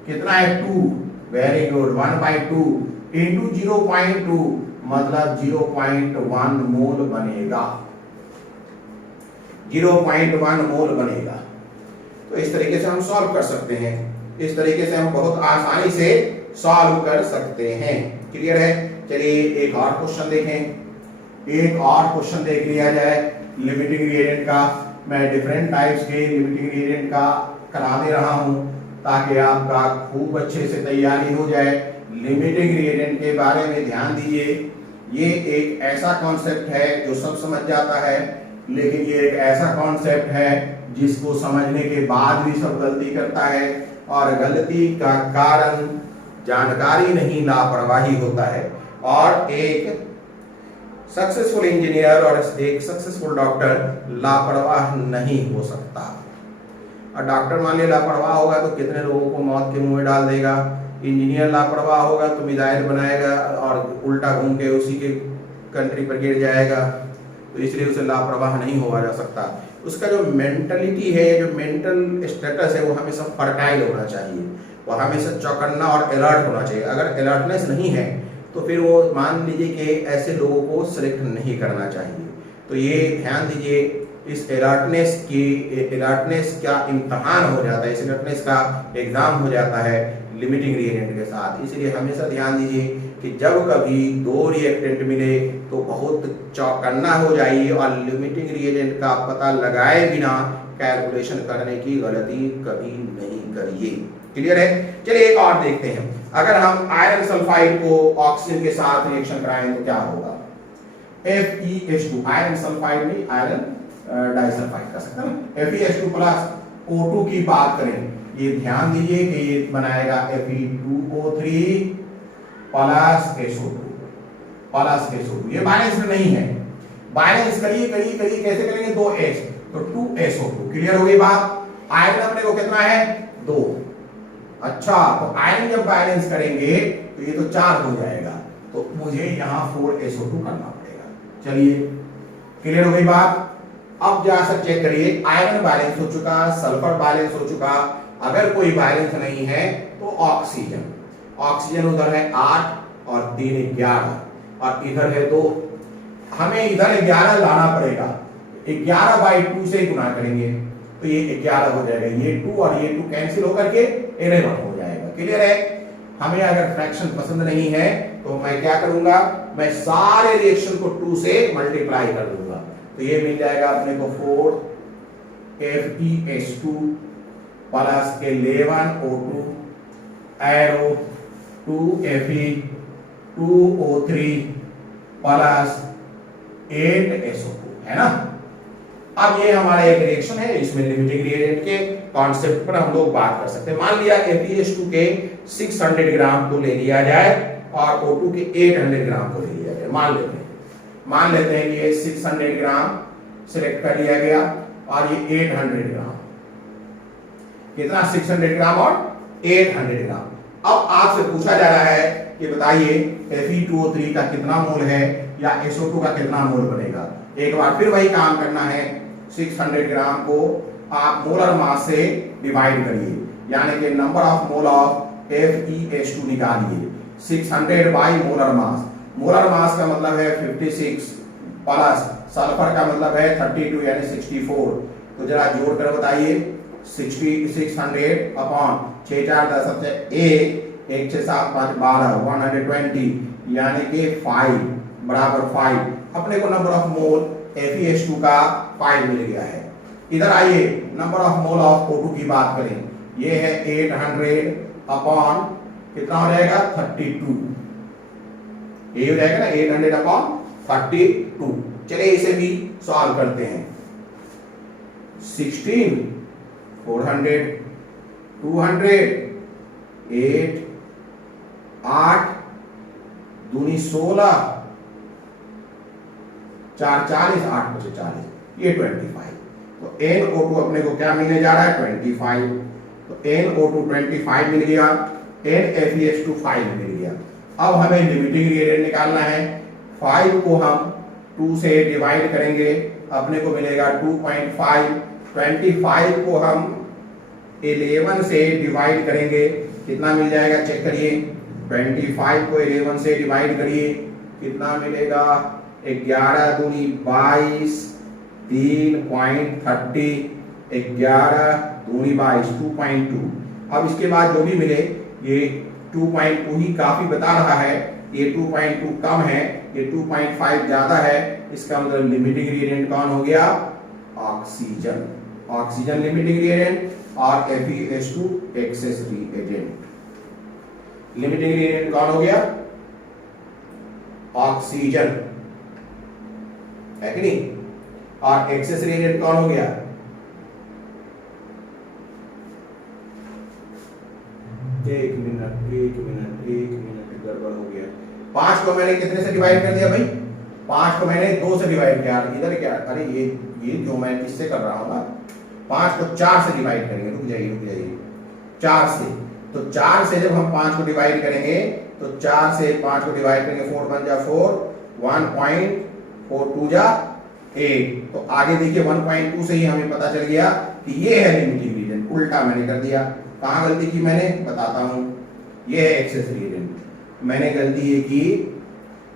कितना है, 2, वेरी गुड, 1/2 इंटू 0.2 मतलब 0.1 मोल बनेगा, 0.1 मोल बनेगा। तो इस तरीके से हम सॉल्व कर सकते हैं, इस तरीके से हम बहुत आसानी से सॉल्व कर सकते हैं। क्लियर है? चलिए एक और क्वेश्चन देखें, एक और क्वेश्चन देख लिया जाए लिमिटिंग रिएजेंट का। मैं डिफरेंट टाइप्स के लिमिटिंग रिएजेंट का करा दे रहा हूं ताकि आपका खूब अच्छे से तैयारी हो जाए। लिमिटिंग रिएजेंट के बारे में ध्यान दीजिए, ये एक ऐसा कॉन्सेप्ट है जो सब समझ जाता है, लेकिन ये एक ऐसा कॉन्सेप्ट है जिसको समझने के बाद भी सब गलती करता है, और गलती का कारण जानकारी नहीं, लापरवाही होता है। और एक सक्सेसफुल इंजीनियर और एक सक्सेसफुल डॉक्टर लापरवाह नहीं हो सकता। और डॉक्टर मान लिया लापरवाह होगा तो कितने लोगों को मौत के मुंह में डाल देगा, इंजीनियर लापरवाह होगा तो मिसाइल बनाएगा और उल्टा घूम के उसी के कंट्री पर गिर जाएगा, तो इसलिए उसे लापरवाह नहीं हुआ जा सकता। उसका जो मेंटलिटी है, जो मेंटल स्टेटस है, वो हमेशा फर्टाइल होना चाहिए, वो हमेशा चौकन्ना और अलर्ट होना चाहिए। अगर अलर्टनेस नहीं है तो फिर वो मान लीजिए कि ऐसे लोगों को सिलेक्ट नहीं करना चाहिए। तो ये ध्यान दीजिए, इस अलर्टनेस का इम्तहान हो जाता है, इस अलर्टनेस का एग्जाम हो जाता है लिमिटिंग रिएजेंट के साथ। इसलिए हमेशा ध्यान दीजिए कि जब कभी दो रिएक्टेंट मिले तो बहुत चौकन्ना हो जाइए और लिमिटिंग रिएजेंट का पता लगाए बिना कैलकुलेशन करने की गलती कभी नहीं करिए। क्लियर है? चलिए एक और देखते हैं। अगर हम आयरन सल्फाइड को ऑक्सीजन के साथ रिएक्शन कराएं तो क्या होगा, FeH2, आयरन सल्फाइड में आयरन डाइसल्फाइड कर सकते हैं। FeH2 प्लस O2 की बात करें, ये ध्यान दीजिए कि ये बनाएगा Fe2O3 प्लस SO2, ये बैलेंस नहीं है। बैलेंस करिए कैसे करेंगे, 2H तो 2SO2। क्लियर हो गई बात? आयरन अपने को कितना है, 2। अच्छा, तो आयरन जब बैलेंस करेंगे तो ये तो 4 हो जाएगा, तो मुझे यहाँ 4SO2 करना पड़ेगा। चलिए क्लियर हो गई बात? अब जा कर चेक करिए, आयरन बैलेंस हो चुका, सल्फर बैलेंस हो चुका। अगर कोई बैलेंस नहीं है तो ऑक्सीजन उधर है 8 और 3 11 और इधर है 2। हमें इधर 11 लाना पड़ेगा, 11/2 से गुना करेंगे तो ये 11 हो जाएगा, ये 2 और ये 2 कैंसिल होकर के 11 हो जाएगा। क्लियर है? हमें अगर फ्रैक्शन पसंद नहीं है तो मैं क्या करूंगा, मैं सारे रिएक्शन को 2 से मल्टीप्लाई कर दूंगा, तो ये मिल जाएगा अपने को 4FeH2 plus 11O2 arrow 2Fe2O3 plus 8SO2, है ना। अब ये हमारा एक रिएक्शन है, इसमें लिमिटिंग रिएजेंट के कॉन्सेप्ट पर हम लोग बात कर सकते हैं। मान लिया FeH2 के 600 ग्राम को ले लिया जाए और O2 के 800 ग्राम को ले लिया जाए। मान लेते हैं कि ये 600 ग्राम सिलेक्ट कर लिया गया और ये 800 ग्राम, कितना, 600 ग्राम और 800 ग्राम। अब आपसे पूछा जा रहा है कि बताइए Fe2O3 का कितना मोल है या SO2 का कितना मोल बनेगा। एक बार फिर वही काम करना है, 600 ग्राम को आप मोलर मास से डिवाइड करिए, यानी कि number of mole of FeH2 निकालिए, 600 by molar mass. Molar mass का मतलब है 56 प्लस सल्फर का मतलब है 32 यानी 64। तो जरा जोड़ कर बताइए, 600 अपॉन 6 4 10 1 1 6 7 5 12 120 यानी कि 5 बराबर 5। अपने को नंबर ऑफ मोल FeS2 का 5 मिल गया है। इधर आइए number of mole of O2 की बात करें। ये है 800 अपॉन कितना हो जाएगा 32, ये हो जाएगा ना 800 अपॉन 32। चलिए इसे भी सॉल्व करते हैं। 16 400 200 8 8 दूनी 16 4 40 8 बचे 40, ये 25। तो NO2 अपने को क्या मिलने जा रहा है 25। तो NO2 25 मिल गया, NFeS2 5 मिल गया। अब हमें लिमिटिंग रिएजेंट निकालना है। 5 को हम 2 से डिवाइड करेंगे, अपने को मिलेगा 2.5। 25 को हम 11 से डिवाइड करेंगे, कितना मिल जाएगा चेक करिए। 25 को 11 से डिवाइड करिए, कितना मिलेगा 11 दूनी 22 3.30, 11 दूनी 22 2.2। अब इसके बाद जो भी मिले ये 2.2 ही काफी बता रहा है, ये 2.2 कम है, ये 2.5 ज्यादा है। इसका मतलब लिमिटिंग रिएजेंट कौन हो गया ऑक्सीजन। ऑक्सीजन लिमिटिंग रिएजेंट और FeS2 access reagent. Limiting reagent कौन हो गया ऑक्सीजन, है कि नहीं, और एक्सेस रिएजेंट कौन हो गया एक मिनट गड़बड़ हो गया। 5 को मैंने कितने से डिवाइड कर दिया भाई, 5 को मैंने 2 से डिवाइड किया। इधर क्या, अरे ये जो मैं किससे कर रहा हूं ना, 5 को 4 से डिवाइड करेंगे। रुक जाइए 4 से। तो 4 से जब हम 5 को डिवाइड करेंगे तो 4 से 5 को डिवाइड करेंगे, 4 1 जा 4, 1.4 2 जा 8। तो आगे देखिए 1.2 से ही हमें पता चल गया कि ये है लिमिटिंग रिएजेंट। उल्टा मैंने कर दिया। कहां गलती की मैंने बताता हूं, ये है एक्सेस रिएजेंट। मैंने गलती ये की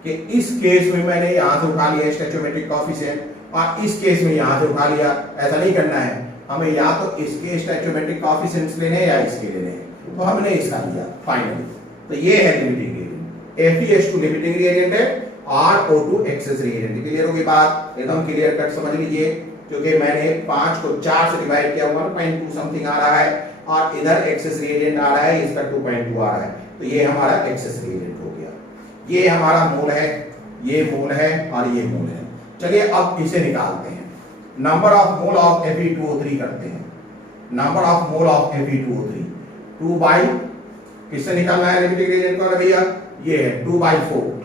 कि इस केस में मैंने यहां से उठा लिया स्टोइचोमेट्रिक कोएफिशिएंट और इस केस में यहां से उठा लिया। ऐसा नहीं करना है हमें, या तो इसके स्टोइचोमेट्रिक कोएफिशिएंट्स लेने हैं या इसके लेने हैं। तो हमने इसका लिया फाइनली। तो ये है limiting reagent. FeS2 limiting reagent है और O2 एक्सेस रिएजेंट। क्लियर होगी बात, एकदम क्लियर कट समझ लीजिए। क्योंकि मैंने 5 को 4 से डिवाइड किया, 1.2 समथिंग आ रहा है और इधर एक्सेस रिएजेंट आ रहा है, इसका 2.2 आ रहा है। तो ये हमारा एक्सेस रिएजेंट हो गया। ये हमारा मोल है, ये मोल है और ये मोल है। चलिए अब इसे निकालते हैं। Number of mole of Fe2O3 करते हैं। Number of mole of Fe2O3 2 by किससे निकालना है लिमिटिंग रिएजेंट को भैया, ये है 2/4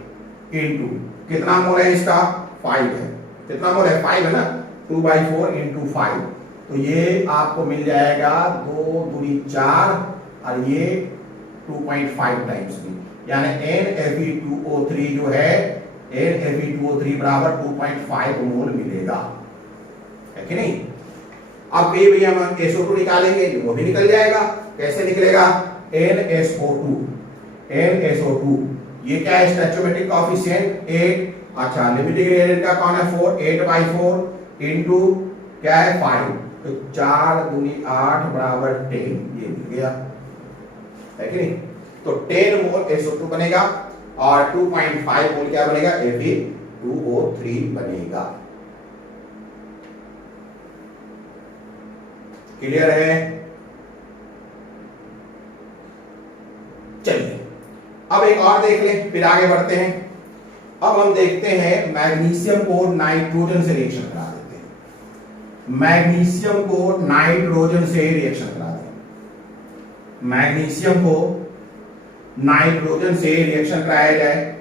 इनटू कितना मोल है इसका 5 है। कितना मोल है 5 है ना, 2/4 इनटू 5। तो ये आपको मिल जाएगा 2 दूनी 4 और ये 2.5 टाइम्स भी, यानी NFe2O3 जो है NFe2O3 बराबर 2.5 मोल मिलेगा, है कि नहीं। अब कहीं भैया हम SO2 निकालेंगे, वो भी निकल जाएगा। कैसे निकलेगा, NSO2 ये क्या है स्टोइचोमेट्रिक कोएफिशिएंट 8। अच्छा लिमिटिंग रिएजेंट का कौन है 4, 8/4 इनटू क्या है 5। तो 4 दूनी 8 बराबर 10, ये मिल गया, है कि नहीं। तो 10 मोल SO2 बनेगा और 2.5 मोल क्या बनेगा Fe2O3 बनेगा। क्लियर है। चलिए अब एक और देख लें, फिर आगे बढ़ते हैं। अब हम देखते हैं मैग्नीशियम को नाइट्रोजन से रिएक्शन करा देते हैं। मैग्नीशियम को नाइट्रोजन से रिएक्शन करा दें। मैग्नीशियम को नाइट्रोजन से रिएक्शन कराया जाए।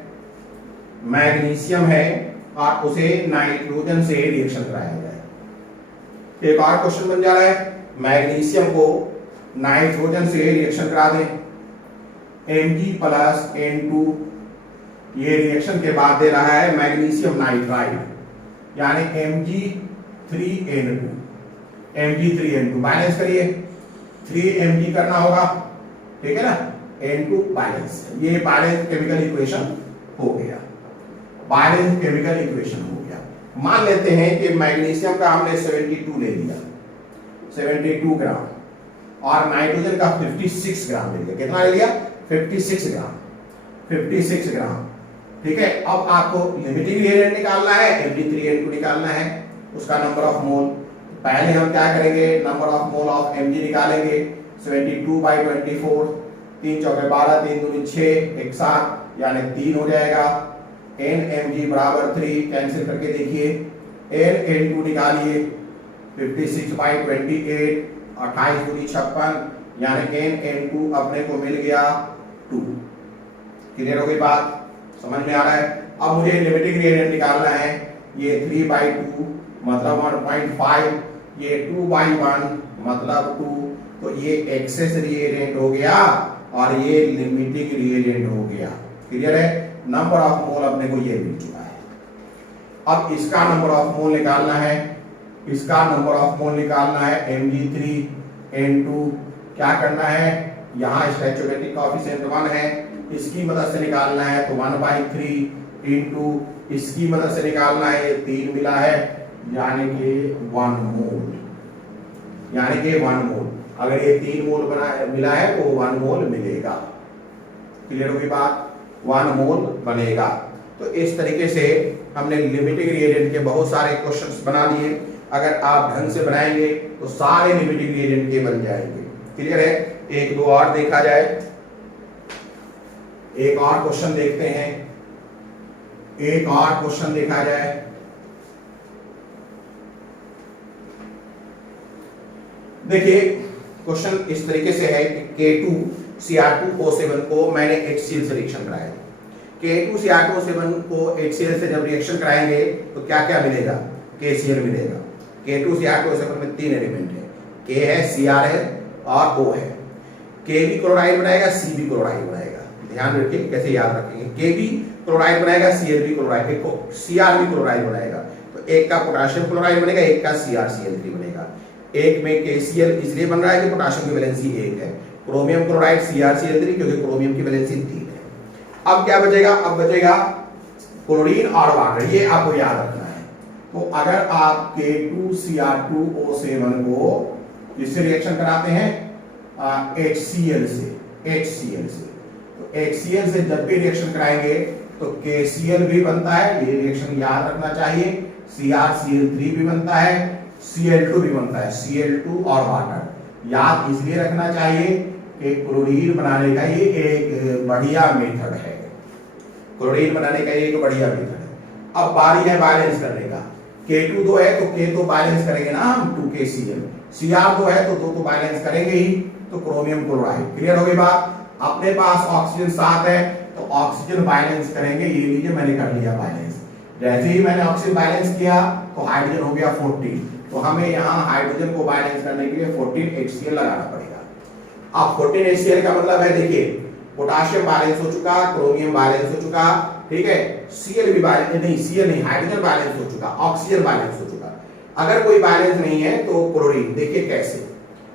मैग्नीशियम है और उसे नाइट्रोजन से रिएक्शन कराया जाए। एक और क्वेश्चन बन जा रहा है, मैग्नीशियम को नाइट्रोजन से रिएक्शन करा दें। Mg प्लस N2, ये रिएक्शन के बाद दे रहा है मैग्नीशियम नाइट्राइड, यानी Mg3N2। Mg3N2 बैलेंस करिए, 3Mg करना होगा, ठीक है ना, N2 बैलेंस। ये बैलेंस केमिकल इक्वेशन हो गया, बैलेंस केमिकल इक्वेशन हो गया। मान लेते हैं कि मैग्नीशियम का हमने 72 ले लिया, 72 ग्राम, और नाइट्रोजन का 56 ग्राम ले लिया। कितना ले लिया 56 ग्राम। 56 ग्राम ठीक है, अब आपको लिमिटिंग रिएजेंट निकालना है, Mg3N2 निकालना है, उसका नंबर ऑफ मोल। पहले हम क्या करेंगे, number of mole of Mg निकालेंगे, 72/24, 3 चौके 12, 3 दूनी 6, एक साथ यानी 3 हो जाएगा। NMg बराबर 3, कैंसिल करके देखिए, N2 निकालिए, 56/28, 28 दूनी 56, यानी N2 अपने को मिल गया 2। क्लियर हो गई बात, समझ में आ रहा है। अब मुझे लिमिटिंग रिएजेंट निकालना है, ये 3/2 मतलब 1.5, ये 2/1 मतलब 2, तो ये एक्सेस रिएजेंट हो गया और ये लिमिटिंग रिएजेंट हो गया। क्लियर है, नंबर ऑफ मोल अपने को ये मिल चुका है। अब इसका नंबर ऑफ मोल निकालना है, इसका नंबर ऑफ मोल निकालना है Mg3N2। क्या करना है, यहाँ स्टोइचोमेट्रिक कोएफिशिएंट 1 है, इसकी मदद से निकालना है, तो 1/3 इंटू इसकी मदद से निकालना है, ये 3 मिला है, यानी कि 1 मोल, यानी कि 1 मोल। अगर ये 3 मोल बना मिला है तो 1 मोल मिलेगा। क्लियर होगी बात, 1 मोल बनेगा। तो इस तरीके से हमने लिमिटिंग रिएजेंट के बहुत सारे क्वेश्चंस बना लिए। अगर आप ढंग से बनाएंगे तो सारे लिमिटिंग रिएजेंट के बन जाएंगे। क्लियर है, एक दो और देखा जाए, एक और क्वेश्चन देखते हैं, एक और क्वेश्चन देखा जाए। देखिए क्वेश्चन इस तरीके से है कि K2Cr2O7 को मैंने HCl से रिएक्शन कराया। K2Cr2O7 को HCl से जब रिएक्शन कराएंगे तो क्या क्या मिलेगा, KCl मिलेगा। K2Cr2O7 में 3 एलिमेंट है, K है, Cr है और O है। K भी क्लोराइड बनाएगा, C भी क्लोराइड बनाएगा। ध्यान रखिए कैसे याद रखेंगे, K भी क्लोराइड बनाएगा, Cl भी क्लोराइड, एक Cr भी क्लोराइड बनाएगा। तो एक का पोटेशियम क्लोराइड बनेगा, एक का CrCl3 बनेगा। एक में KCl इसलिए बन रहा है कि पोटेशियम की वैलेंसी 1 है, क्रोमियम क्लोराइड CrCl3 क्योंकि क्रोमियम की वैलेंसी 3 है। अब क्या बचेगा, अब बचेगा क्लोरीन और वाटर, ये आपको याद रखना है। तो अगर आप K2Cr2O7 को इससे रिएक्शन कराते हैं HCl से, तो HCl से जब भी रिएक्शन कराएंगे तो KCl भी बनता है, ये रिएक्शन याद रखना चाहिए, CrCl3 भी बनता है, Cl2 भी बनता है, Cl2 और वाटर। याद इसलिए रखना चाहिए कि क्लोरीन बनाने का ये एक बढ़िया मेथड है, क्लोरीन बनाने का ये एक बढ़िया मेथड है। अब बारी है बैलेंस करने का, K2 2 है तो K तो बैलेंस करेंगे ना हम 2KCl, Cr 2 है तो 2 तो बैलेंस करेंगे ही, तो क्रोमियम क्लोराइड। क्लियर हो गई बात। अपने पास ऑक्सीजन 7 है तो ऑक्सीजन बैलेंस करेंगे, ये लीजिए मैंने कर लिया बैलेंस। जैसे ही मैंने ऑक्सीजन बैलेंस किया तो हाइड्रोजन हो गया 14, तो हमें यहाँ हाइड्रोजन को बैलेंस करने के लिए 14 HCl लगाना पड़ेगा। अब 14 HCl का मतलब है, देखिए पोटेशियम बैलेंस हो चुका, क्रोमियम बैलेंस हो चुका, ठीक है, Cl भी बैलेंस नहीं, Cl नहीं, हाइड्रोजन बैलेंस हो चुका, ऑक्सीजन बैलेंस हो चुका। अगर कोई बैलेंस नहीं है तो क्लोरीन, देखिए कैसे,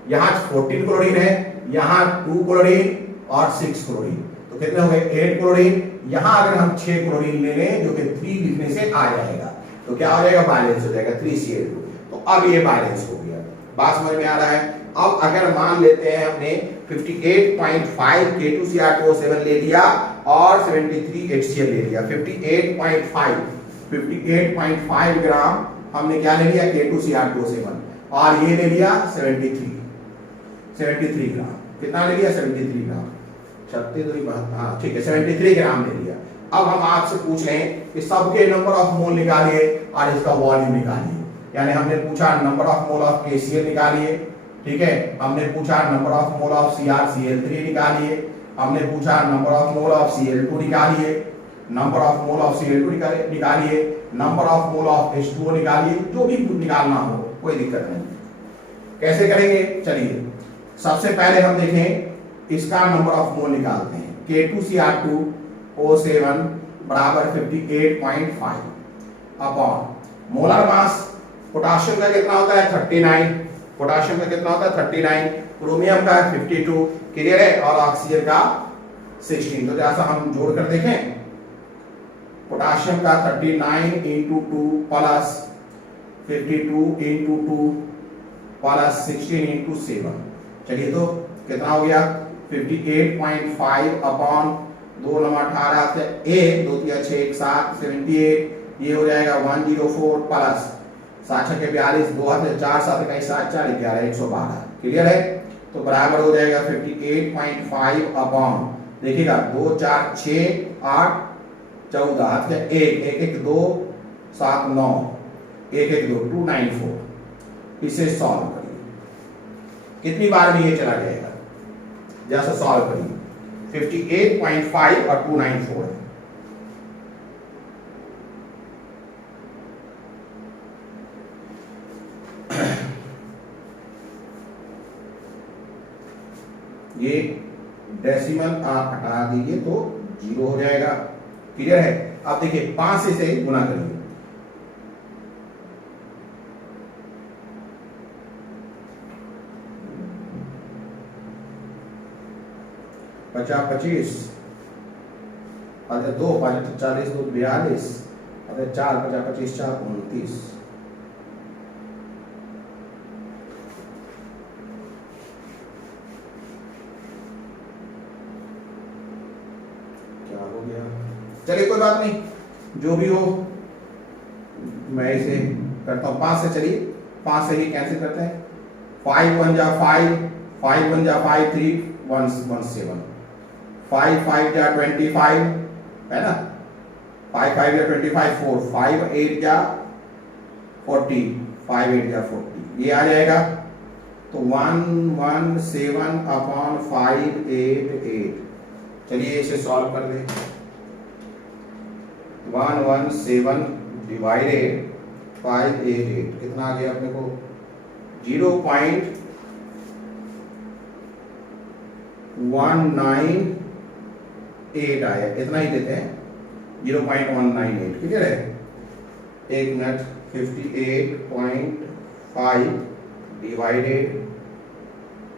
यहाँ 14 क्लोरीन है, यहाँ 2 क्लोरीन और 6 क्लोरीन, तो कितने हो गए 8 क्लोरीन। यहाँ अगर हम 6 क्लोरीन ले लें जो कि 3 लिखने से आ जाएगा, तो क्या हो जाएगा, बैलेंस हो जाएगा 3Cl2। तो अब ये बैलेंस हो गया, बात समझ में आ रहा है। अब अगर मान लेते हैं हमने 58.5 K2Cr2O7 ले लिया और 73 HCl ले लिया, 58.5 ग्राम हमने क्या ले लिया, K2Cr2O7, और ये ले लिया 73 ग्राम, कितना ले लिया 73 ग्राम, 36 हाँ ठीक है 73 ग्राम ले लिया। अब हम आपसे पूछ रहे हैं कि सबके नंबर ऑफ मोल निकालिए और इसका वॉल्यूम निकालिए। यानी हमने पूछा number of mole of KCl निकालिए, ठीक है, हमने पूछा number of mole of CrCl3 निकालिए, हमने पूछा number of mole of Cl2 निकालिए, number of mole of Cl2 निकालिए, number of mole of H2O निकालिए, जो भी निकालना हो कोई दिक्कत नहीं। कैसे करेंगे, चलिए सबसे पहले हम देखें इसका नंबर ऑफ मोल निकालते हैं। K2Cr2O7 बराबर 58.5 अपॉन मोलर मास, पोटेशियम का कितना होता है 39, पोटेशियम का कितना होता है 39, क्रोमियम का 52, क्लियर है, और ऑक्सीजन का 16। तो जैसा हम जोड़ कर देखें, पोटेशियम का 39 into 2 plus 52 into 2 plus 16 into 7, चलिए तो कितना हो गया 58.5 अपॉन 2 9 18 से 1 2 3 6 1 7 78, ये हो जाएगा 104 प्लस 7 6 42, 2 हाथ से 4 7 21 7 4 11 112। क्लियर है? तो बराबर हो जाएगा 58.5 अपॉन, देखिएगा 2 4 6 8 14 हाथ से 1 1 1 2 7 9 1 1 2 294। इसे सॉल्व करिए, कितनी बार में ये चला जाएगा? जैसे सॉल्व करिए, 58.5 और 294 है। ये डेसिमल आप हटा दीजिए तो 0 हो जाएगा। क्लियर है? अब देखिए 5 से इसे गुना करिए, 50 25 अरे 2 5 40 2 42 अरे 4 50 25 4 29। क्या हो गया? चलिए कोई बात नहीं, जो भी हो मैं इसे करता हूं 5 से। चलिए 5 से ही कैंसिल करते हैं। 5 1 जा 5, 5 1 जा 5 3 1 1 7, 5 5 जा 25 है ना, 5 5 जा 25 4, 5 8 जा 40, 5 8 जा 40, ये आ जाएगा। तो 117 अपॉन 588। चलिए इसे सॉल्व कर लें। 117 डिवाइडेड 588 कितना आ गया अपने को? 0.198 आया, इतना ही देते हैं 0.198। क्लियर है? 1 मिनट। 58.5 डिवाइडेड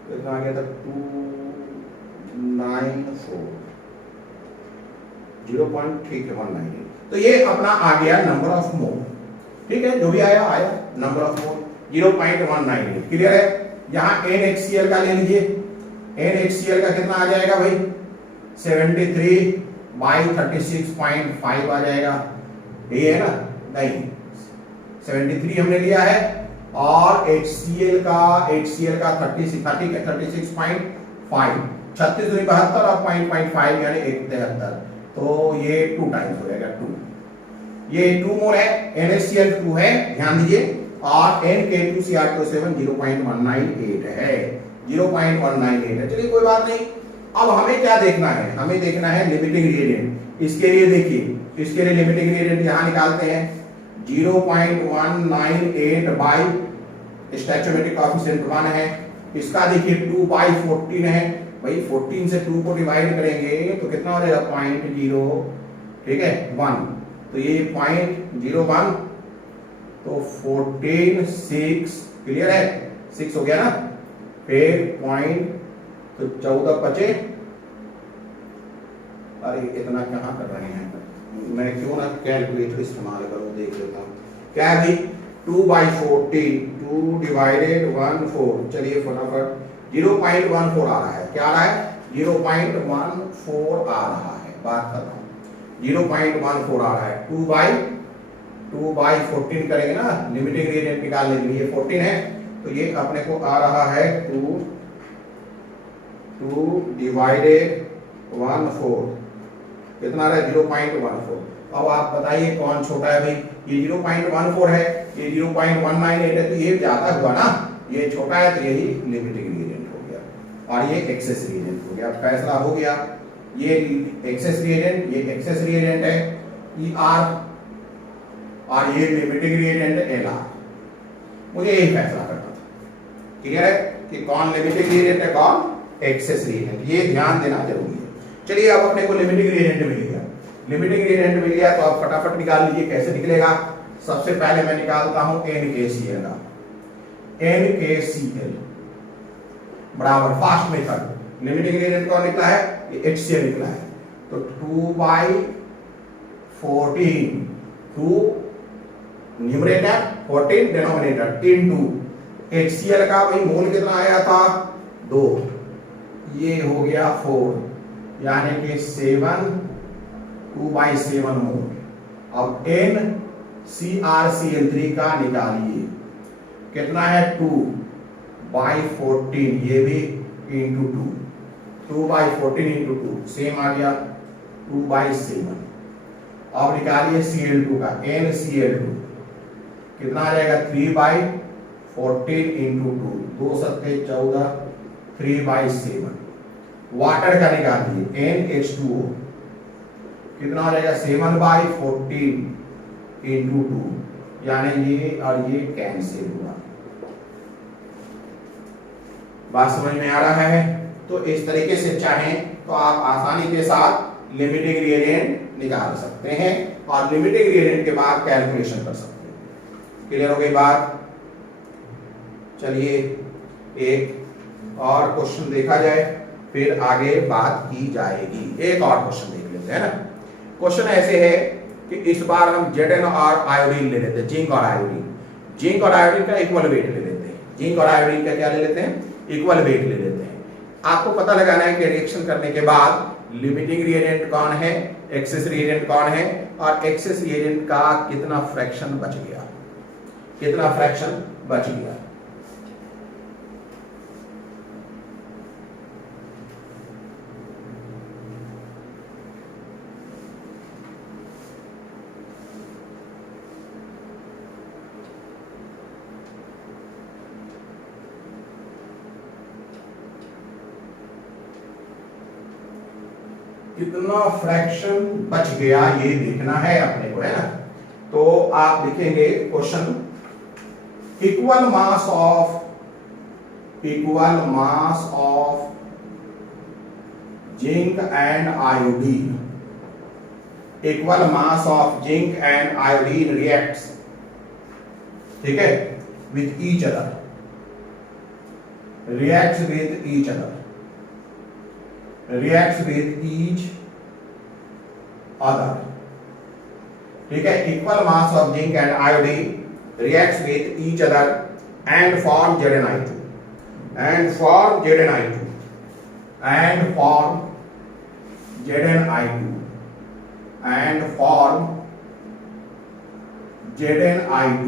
कितना आ गया था? 294, 0.198। तो ये अपना आ गया नंबर ऑफ मोल। ठीक है, जो भी आया आया नंबर ऑफ मोल 0.198। क्लियर है? यहां NaHCl का ले लीजिए। NaHCl का कितना आ जाएगा भाई? 73/36.5 आ जाएगा। ये है ना? नहीं, 73 हमने लिया है और HCl का 36.5, 36 दूनी 72 और 0.5 यानी 173, तो ये 2 टाइम्स हो जाएगा। 2 ये 2 मोल है, NaCl 2 है, ध्यान दीजिए, और NK2Cr7 0.198 है, 0.198 है। चलिए कोई बात नहीं। अब हमें क्या देखना है? हमें देखना है लिमिटिंग रिएजेंट। इसके लिए देखिए, इसके लिए लिमिटिंग रिएजेंट यहां निकालते हैं। 0.198 बाई स्टैचोमेट्रिक कोएफिशिएंट 1 है, इसका देखिए 2/14 है भाई। 14 से 2 को डिवाइड करेंगे तो कितना हो जाएगा? 0.0, ठीक है, 1। तो ये 0.01, तो 14 6, क्लियर है? 6 हो गया ना। फिर पॉइंट, तो 14 बचे। अरे इतना कहाँ कर रहे हैं? मैं क्यों ना कैलकुलेटर इस्तेमाल करूं, देख लेता हूं क्या है भाई। 2/14, 2 डिवाइडेड 14। चलिए फटाफट 0.14 आ रहा है। क्या आ रहा है? 0.14 आ रहा है। बात कर रहा हूं, 0.14 आ रहा है। 2/14 करेंगे ना लिमिटिंग रिएजेंट निकालने के लिए। 14 है तो ये अपने को आ रहा है 2 डिवाइडेड 14, कितना आ रहा है? 0.14। अब आप बताइए कौन छोटा है भाई? ये 0.14 है, ये 0.198 है, तो ये ज्यादा हुआ ना, ये छोटा है, तो यही लिमिटिंग रिएजेंट हो गया और ये एक्सेस रिएजेंट हो गया। फैसला हो गया, ये एक्सेस रिएजेंट, ये एक्सेस रिएजेंट है ER, और ये लिमिटिंग रिएजेंट है LR। मुझे यही फैसला करना था। क्लियर है कि कौन लिमिटिंग रिएजेंट है, कौन एक्सेस रिएजेंट, ये ध्यान देना जरूरी है। चलिए अब अपने को लिमिटिंग रिएजेंट मिल गया। लिमिटिंग रिएजेंट मिल गया तो आप फटाफट निकाल लीजिए कैसे निकलेगा। सबसे पहले मैं निकालता हूं NaCl का। NaCl बराबर फास्ट मेथड, लिमिटिंग रिएजेंट कौन निकला है? ये HCl निकला है। तो 2/14, 2 न्यूमरेटर 14 डिनोमिनेटर इनटू HCl का भाई मोल कितना आया था? 2, ये हो गया 4, यानी कि 7 2/7 मोल। अब NCrCl3 का निकालिए, कितना है 2/14, ये भी इंटू 2/14 इंटू 2 सेम आ गया 2/7। अब निकालिए Cl2 का, NCl2 कितना आ जाएगा 3/14 इंटू 2 7 14 3/7। वाटर का निकालिए NH2O कितना हो जाएगा 7/14 इंटू 2, यानी ये और ये कैंसिल हुआ। बात समझ में आ रहा है? तो इस तरीके से चाहें तो आप आसानी के साथ लिमिटिंग रिएजेंट निकाल सकते हैं और लिमिटिंग रिएजेंट के बाद कैलकुलेशन कर सकते हैं। क्लियर हो गई बात? चलिए एक और क्वेश्चन देखा जाए, फिर आगे बात की जाएगी। एक और क्वेश्चन देख लेते हैं ना। क्वेश्चन ऐसे है कि इस बार हम Zn और आयोडीन ले लेते हैं, जिंक और आयोडीन। जिंक और आयोडीन का इक्वल वेट ले लेते हैं। जिंक और आयोडीन का क्या ले लेते हैं? इक्वल वेट ले लेते हैं। आपको पता लगाना है कि रिएक्शन करने के बाद लिमिटिंग रिएजेंट कौन है, एक्सेस रिएजेंट कौन है, और एक्सेस रिएजेंट का कितना फ्रैक्शन बच गया, कितना फ्रैक्शन बच गया। कितना फ्रैक्शन बच गया ये देखना है अपने को, है ना। तो आप लिखेंगे question, equal mass of zinc and iodine, equal mass of zinc and iodine reacts, ठीक है, with each other, reacts with each other, ठीक है। Equal mass of zinc and iodine reacts with each other and form ZnI2 and form ZnI2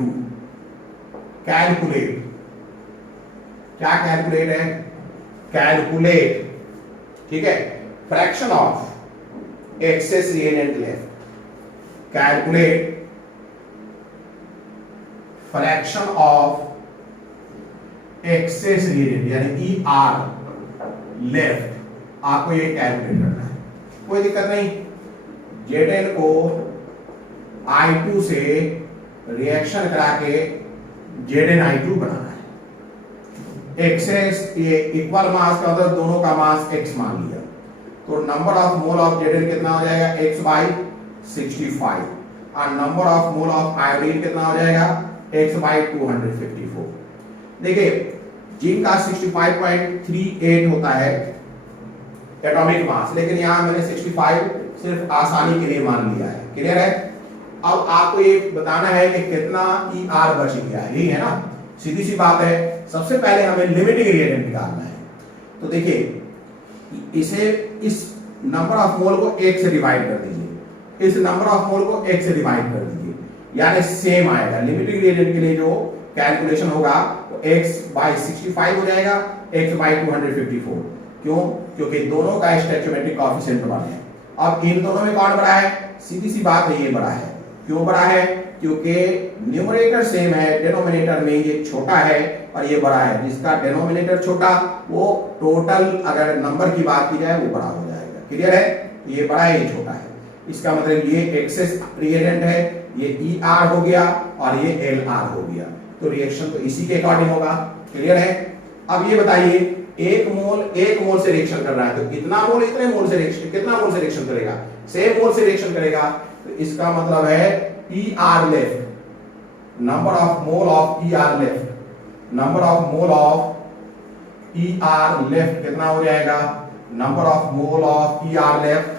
calculate, क्या calculate है? Calculate, ठीक है, fraction of access reagent left, calculate fraction of access reagent यानी ER left, आपको ये calculate करना है, कोई दिक्कत नहीं। Zn को I2 से रिएक्शन करा के ZnI2 बनाना है। एक्सेस ये इक्वल मास का मतलब दोनों का मास x मान लिया, तो number of mole of Zn कितना हो जाएगा x/65 और number of mole of iodine कितना हो जाएगा x/254। देखिए जिंक का 65.38 होता है एटॉमिक मास, लेकिन यहां मैंने 65 सिर्फ आसानी के लिए मान लिया है। क्लियर है? अब आपको ये बताना है कि कितना ER बच गया है, यही है ना, सीधी सी बात है। सबसे पहले हमें लिमिटिंग रिएजेंट निकालना है, तो देखिए इसे इस नंबर ऑफ मोल को 1 से डिवाइड कर दीजिए, इस नंबर ऑफ मोल को 1 से डिवाइड कर दीजिए, यानी सेम आएगा। लिमिटिंग रिएजेंट के लिए जो कैलकुलेशन होगा वो x/65 हो जाएगा, x/254। क्यों? क्योंकि दोनों का स्टोइकियोमेट्रिक कोएफिशिएंट बड़ा है। अब इन दोनों में कौन बड़ा है? सीधी सी बात है, ये बड़ा है। क्यों बड़ा है? क्योंकि न्यूमरेटर सेम है, डिनोमिनेटर में ये छोटा है और ये बड़ा है। जिसका डिनोमिनेटर छोटा वो टोटल अगर नंबर की बात की जाए वो बड़ा हो जाएगा। क्लियर है? ये बड़ा है, ये छोटा है, इसका मतलब ये एक्सेस रिएजेंट है, ये ER हो गया और ये LR हो गया, तो रिएक्शन तो इसी के अकॉर्डिंग होगा। क्लियर है? अब ये बताइए एक मोल से रिएक्शन कर रहा है, तो कितना मोल इतने मोल से रिएक्शन, कितना मोल से रिएक्शन करेगा? सेम मोल से रिएक्शन करेगा, तो इसका मतलब है ER left, number of mole of ER left, number of mole of ER left कितना हो जाएगा? Number of mole of ER left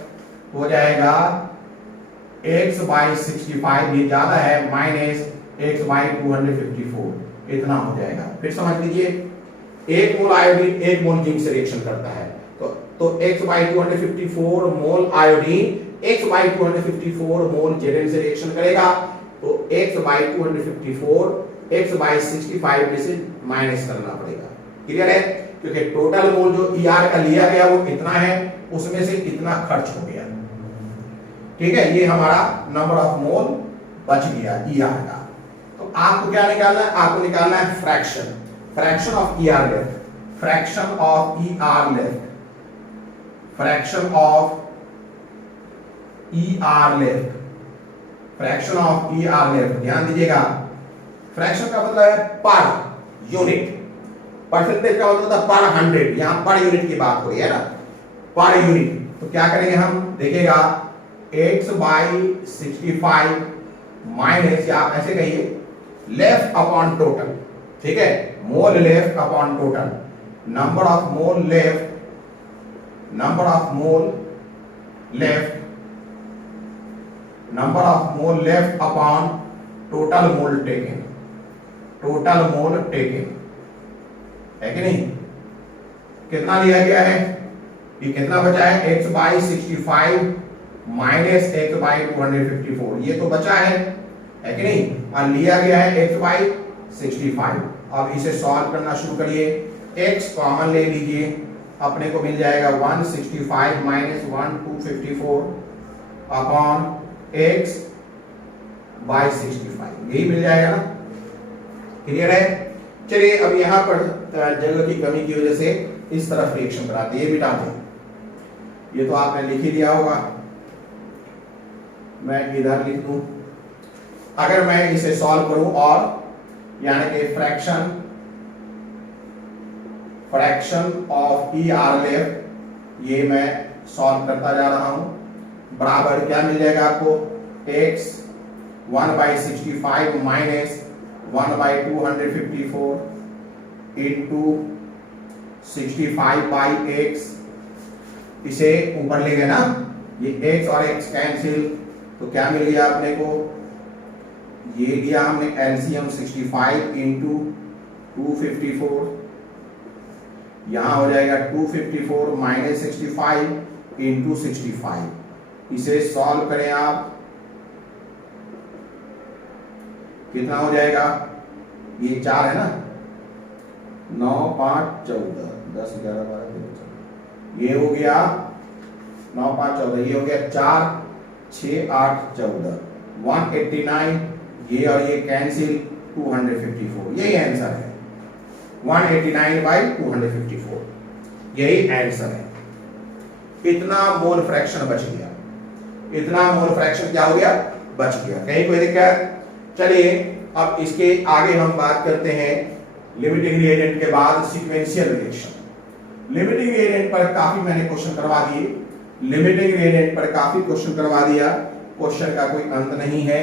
हो जाएगा x/65, ये ज्यादा है, माइनस x/254, इतना हो जाएगा। फिर समझ लीजिए एक मोल आयोडीन 1 मोल जिंक से रिएक्शन करता है, तो तो x by 254 mole iodine x by 254 mole Jayden से रिएक्शन करेगा, तो x by 254 x by 65 में से माइनस करना पड़ेगा। क्लियर है? क्योंकि टोटल मोल जो ER का लिया गया वो कितना है, उसमें से कितना खर्च हो गया। ठीक है, ये हमारा नंबर ऑफ मोल बच गया ER का। तो आपको क्या निकालना है? आपको निकालना है fraction, fraction of ER left, fraction of ER left, fraction of ER left, fraction of ER left. ध्यान दीजिएगा, फ्रैक्शन का मतलब है पर यूनिट, परसेंटेज का मतलब पर 100, यहां पर यूनिट की बात हो रही है ना, पर यूनिट। तो क्या करेंगे हम, देखिएगा x by 65 माइनस, या ऐसे कहिए लेफ्ट अपॉन टोटल। ठीक है, मोल left upon total, number of mole left, number of mole left, number of mole left upon total mole taken, total mole taken, है कि नहीं? कितना लिया गया है, ये कितना बचा है, x by 65 minus x by 254, ये तो बचा है कि नहीं? और लिया गया है x by 65। अब इसे सॉल्व करना शुरू करिए, x कॉमन ले लीजिए, अपने को मिल जाएगा 165 माइनस 1254 अपॉन x by 65, यही मिल जाएगा ना। क्लियर है? चलिए अब यहां पर जगह की कमी की वजह से इस तरफ रिएक्शन कराते हैं, ये मिटा दें, ये तो आपने लिख ही दिया होगा, मैं इधर लिख दूं। अगर मैं इसे सॉल्व करूं और यानी कि fraction, fraction of ER left, ये मैं सॉल्व करता जा रहा हूं, बराबर क्या मिल जाएगा आपको, x 1 by 65 minus 1 by 254 into 65 by x, इसे ऊपर ले गए ना, ये x और x कैंसिल, तो क्या मिल गया अपने को, ये लिया हमने एलसीएम 65 इंटू 254, यहां हो जाएगा 254 माइनस 65 इंटू 65, इसे सॉल्व करें आप, कितना हो जाएगा, ये 4 है ना, 9 5 14 10 11 12 13, ये हो गया 9 5 14, ये हो गया 4 6 8 14, 189, ये और ये कैंसिल, 254, यही आंसर है, 189 by 254, यही आंसर है। इतना मोल फ्रैक्शन बच गया, इतना मोल फ्रैक्शन क्या हो गया, बच गया। कहीं कोई दिक्कत? चलिए अब इसके आगे हम बात करते हैं लिमिटिंग रिएजेंट के बाद सीक्वेंशियल रिएक्शन। लिमिटिंग रिएजेंट पर काफी मैंने क्वेश्चन करवा दिए, लिमिटिंग रिएजेंट पर काफी क्वेश्चन करवा दिया, क्वेश्चन का कोई अंत नहीं है,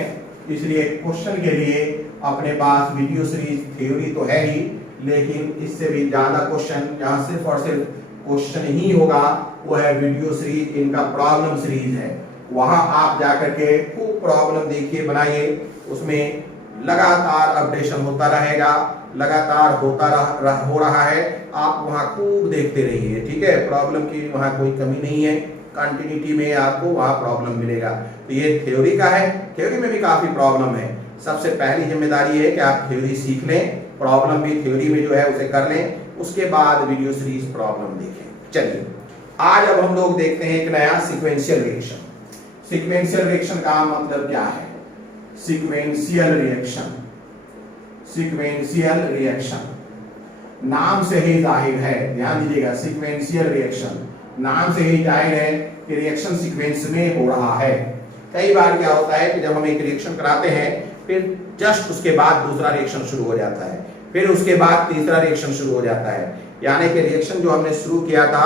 इसलिए क्वेश्चन के लिए अपने पास वीडियो सीरीज थ्योरी तो है ही, लेकिन इससे भी ज्यादा क्वेश्चन जहां सिर्फ और सिर्फ क्वेश्चन ही होगा वो है वीडियो सीरीज, इनका प्रॉब्लम सीरीज है, वहां आप जाकर के खूब प्रॉब्लम देखिए, बनाइए, उसमें लगातार अपडेशन होता रहेगा, लगातार हो रहा है, आप वहां खूब देखते रहिए। ठीक है, प्रॉब्लम की वहां कोई कमी नहीं है, कंटिन्यूटी में आपको वहां प्रॉब्लम मिलेगा। तो ये थ्योरी का है, थ्योरी में भी काफी प्रॉब्लम है, सबसे पहली जिम्मेदारी है कि आप थ्योरी सीख लें, प्रॉब्लम भी थ्योरी में जो है उसे कर लें, उसके बाद वीडियो सीरीज प्रॉब्लम देखें। चलिए आज अब हम लोग देखते हैं एक नया सीक्वेंशियल रिएक्शन। सीक्वेंशियल रिएक्शन का मतलब क्या है? सीक्वेंशियल रिएक्शन, सीक्वेंशियल रिएक्शन नाम से ही जाहिर है, ध्यान दीजिएगा, सीक्वेंशियल रिएक्शन नाम से ही जाहिर है कि रिएक्शन सीक्वेंस में हो रहा है। कई बार क्या होता है कि जब हम एक रिएक्शन कराते हैं फिर जस्ट उसके बाद दूसरा रिएक्शन शुरू हो जाता है, फिर उसके बाद तीसरा रिएक्शन शुरू हो जाता है, यानी कि रिएक्शन जो हमने शुरू किया था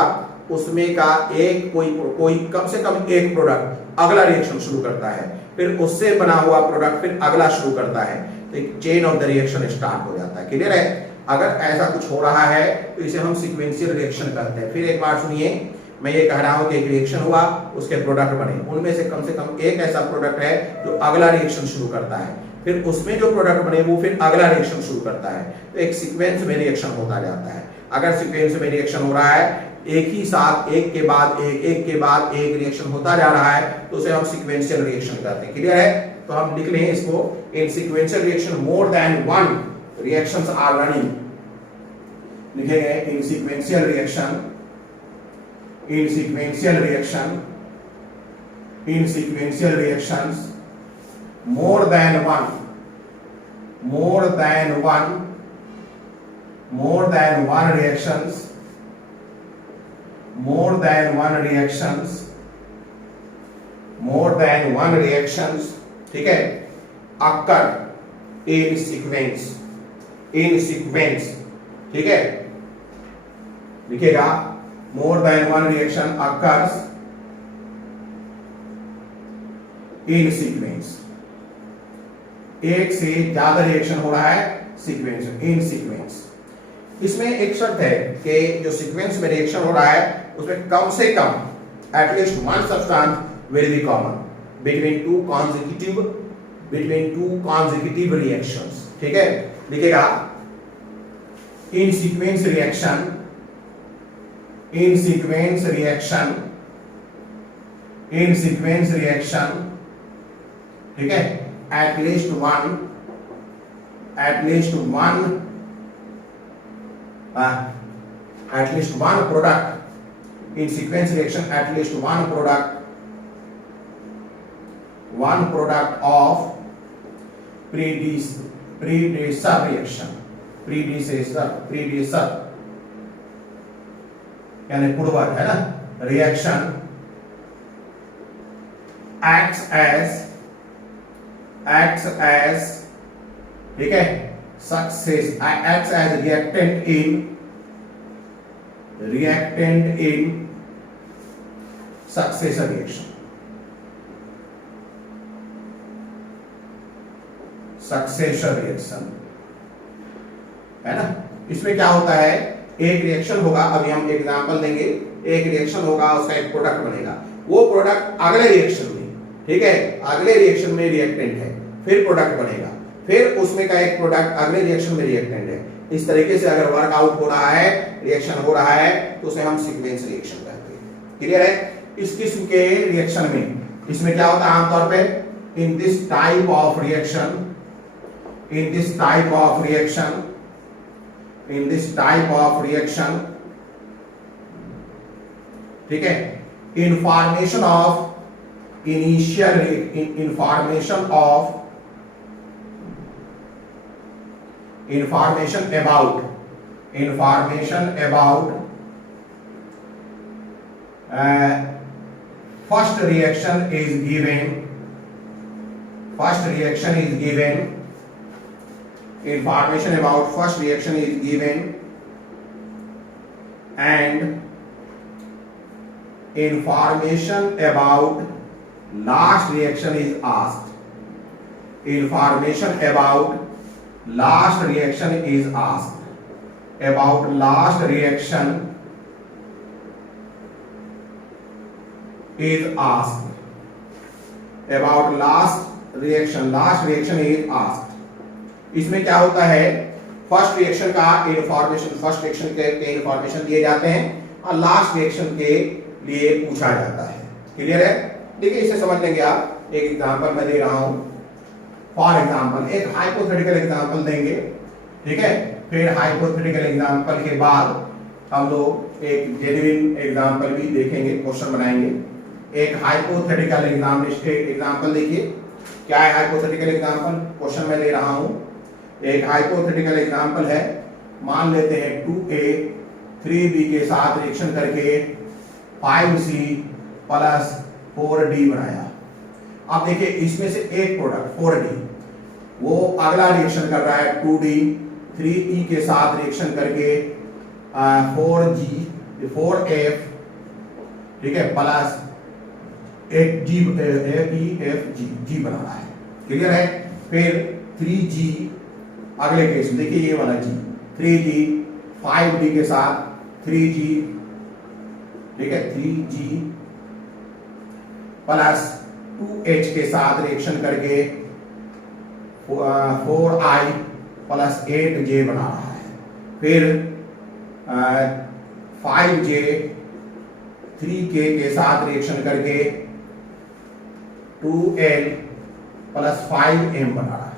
उसमें का एक कोई कम से कम एक प्रोडक्ट अगला रिएक्शन शुरू करता है, फिर उससे बना हुआ प्रोडक्ट फिर अगला शुरू करता है, तो एक chain of the reaction start हो जाता है। क्लियर है? अगर ऐसा कुछ हो रहा है तो इसे हम सीक्वेंशियल रिएक्शन कहते हैं। फिर एक बार सुनिए, मैं ये कह रहा हूं कि एक रिएक्शन हुआ, उसके प्रोडक्ट बने, उनमें से कम एक ऐसा प्रोडक्ट है जो अगला रिएक्शन शुरू करता है, फिर उसमें जो प्रोडक्ट बने वो फिर अगला रिएक्शन शुरू करता है, तो एक सीक्वेंस में रिएक्शन होता जाता है। अगर सीक्वेंस में रिएक्शन हो रहा है एक ही साथ एक के बाद एक के बाद एक रिएक्शन होता जा रहा है तो उसे हम सीक्वेंशियल रिएक्शन कहते हैं। क्लियर है? तो हम लिख लें इसको, in sequential reaction more than one reactions are running, लिखेंगे in sequential reaction more than one reactions, ठीक है, occur in sequence, ठीक है, लिखेगा more than one reaction occurs in sequence, एक से ज्यादा रिएक्शन हो रहा है सीक्वेंस, इन सीक्वेंस। इसमें एक शर्त है कि जो सीक्वेंस में रिएक्शन हो रहा है उसमें कम से कम at least one substance will be common between two consecutive reactions, ठीक है, लिखेगा इन सीक्वेंस रिएक्शन, ठीक है, at least one product in sequence reaction, at least one product of predecessor यानी पूर्वज है ना, रिएक्शन acts as, ठीक है, acts as reactant in successor reaction, है ना। इसमें क्या होता है, एक रिएक्शन होगा, अभी हम एग्जांपल देंगे, एक रिएक्शन होगा, उसका एक प्रोडक्ट बनेगा, वो प्रोडक्ट अगले रिएक्शन में, ठीक है, अगले रिएक्शन में रिएक्टेंट है, फिर प्रोडक्ट बनेगा, फिर उसमें का एक प्रोडक्ट अगले रिएक्शन में रिएक्टेंट है। इस तरीके से अगर वर्कआउट हो रहा है, रिएक्शन हो रहा है, तो उसे हम सीक्वेंस रिएक्शन कहते हैं। क्लियर है? इस किस्म के रिएक्शन में, इसमें क्या होता है आमतौर पे, in this type of reaction, ठीक है, information about first reaction is given, information about first reaction is given and information about last reaction is asked. About last reaction is asked. इसमें क्या होता है, फर्स्ट रिएक्शन का information, first reaction के information दिए जाते हैं और लास्ट रिएक्शन के लिए पूछा जाता है। क्लियर है? देखिए, इसे समझ लेंगे आप। एक एग्जांपल मैं दे रहा हूं, फॉर एग्जांपल एक हाइपोथेटिकल एग्जांपल देंगे, ठीक है, फिर हाइपोथेटिकल एग्जांपल के बाद हम लोग एक जेन्युइन एग्जांपल भी देखेंगे, क्वेश्चन बनाएंगे। एक हाइपोथेटिकल एग्जांपल देखिए, क्या है हाइपोथेटिकल एग्जांपल, क्वेश्चन मैं दे रहा हूं। एक हाइपोथेटिकल एग्जांपल है, मान लेते हैं 2A 3B के साथ रिएक्शन करके 5C प्लस 4D बनाया। अब देखिए, इसमें से एक प्रोडक्ट 4D, वो अगला रिएक्शन कर रहा है 2D 3E के साथ रिएक्शन करके 4F, ठीक है, प्लस एक G बना रहा है। क्लियर है? फिर 3G अगले केस में देखिए, ये वाला G 3G 5D के साथ 3G, ठीक है, 3G प्लस 2H के साथ रिएक्शन करके 4I प्लस 8J बना रहा है। फिर 5J 3K के साथ रिएक्शन करके 2L प्लस 5M बना रहा है।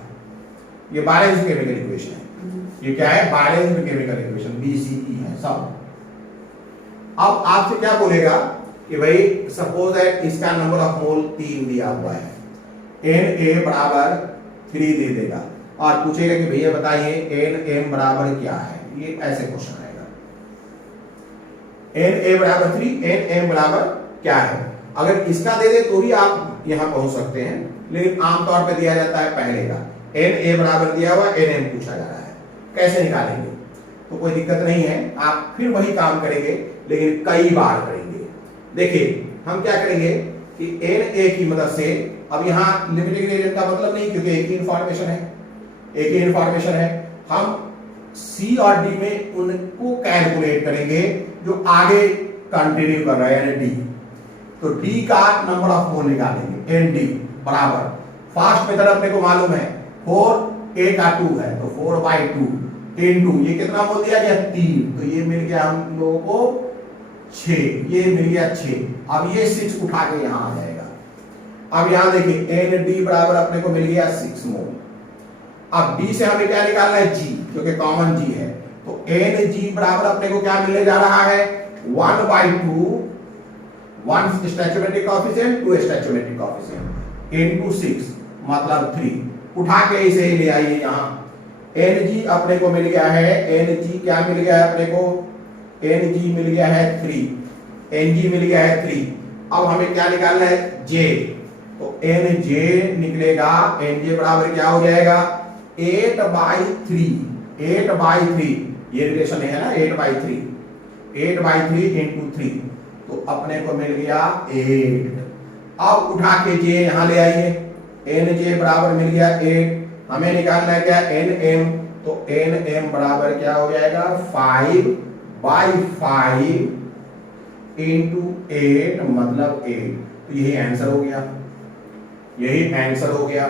ये बैलेंस केमिकल इक्वेशन है। ये क्या है? बैलेंस केमिकल इक्वेशन, BCE है सब। अब आपसे क्या बोलेगा कि भाई सपोज है इसका नंबर ऑफ मोल 3 दिया हुआ है, Na बराबर 3 दे देगा और पूछेगा कि भैया बताइए Nm बराबर क्या है। ये ऐसे क्वेश्चन आएगा, Na बराबर 3, Nm बराबर क्या है। अगर इसका दे दे तो भी आप यहां पहुंच सकते हैं, लेकिन आमतौर पे दिया जाता है पहले का। Na बराबर दिया हुआ, Nm पूछा जा रहा है, कैसे निकालेंगे? तो कोई दिक्कत नहीं है, आप फिर वही काम करेंगे लेकिन कई बार करेंगे। देखिए हम क्या करेंगे कि Na की मदद से, अब यहाँ लिमिटिंग रिएजेंट का मतलब नहीं क्योंकि एक ही इंफॉर्मेशन है, एक ही इंफॉर्मेशन है, हम C और D में उनको कैलकुलेट करेंगे जो आगे कंटिन्यू कर रहा है यानी D। तो D का नंबर ऑफ मोल निकालेंगे, ND बराबर, फास्ट मेथड अपने को मालूम है 4A का 2 है तो 4/2 इनटू ये कितना मोल दिया गया 3, तो ये मिल गया हम लोगों को 6, ये मिल गया 6। अब ये 6 उठा के यहां आ जाएगा। अब यहां देखिए ND बराबर अपने को मिल गया 6 मोल। अब D से हमें क्या निकालना है? G, क्योंकि कॉमन G है, तो Ng बराबर अपने को क्या मिलने जा रहा है? 1/2, 1 stoichiometric coefficient 2 stoichiometric coefficient into 6 मतलब 3। उठा के इसे ले आइए यहां। Ng अपने को मिल गया है, Ng क्या मिल गया है अपने को? Ng मिल गया है 3, Ng मिल गया है 3। अब हमें क्या निकालना है? J, तो Nj निकलेगा, Nj बराबर क्या हो जाएगा? 8/3, 8/3, ये रिलेशन है ना 8/3, 8/3 इंटू 3, तो अपने को मिल गया 8। अब उठा के J यहां ले आइए, Nj बराबर मिल गया 8। हमें निकालना है क्या? Nm, तो Nm बराबर क्या हो जाएगा? 5/5 इंटू 8 मतलब 8। तो यही आंसर हो गया, यही आंसर हो गया।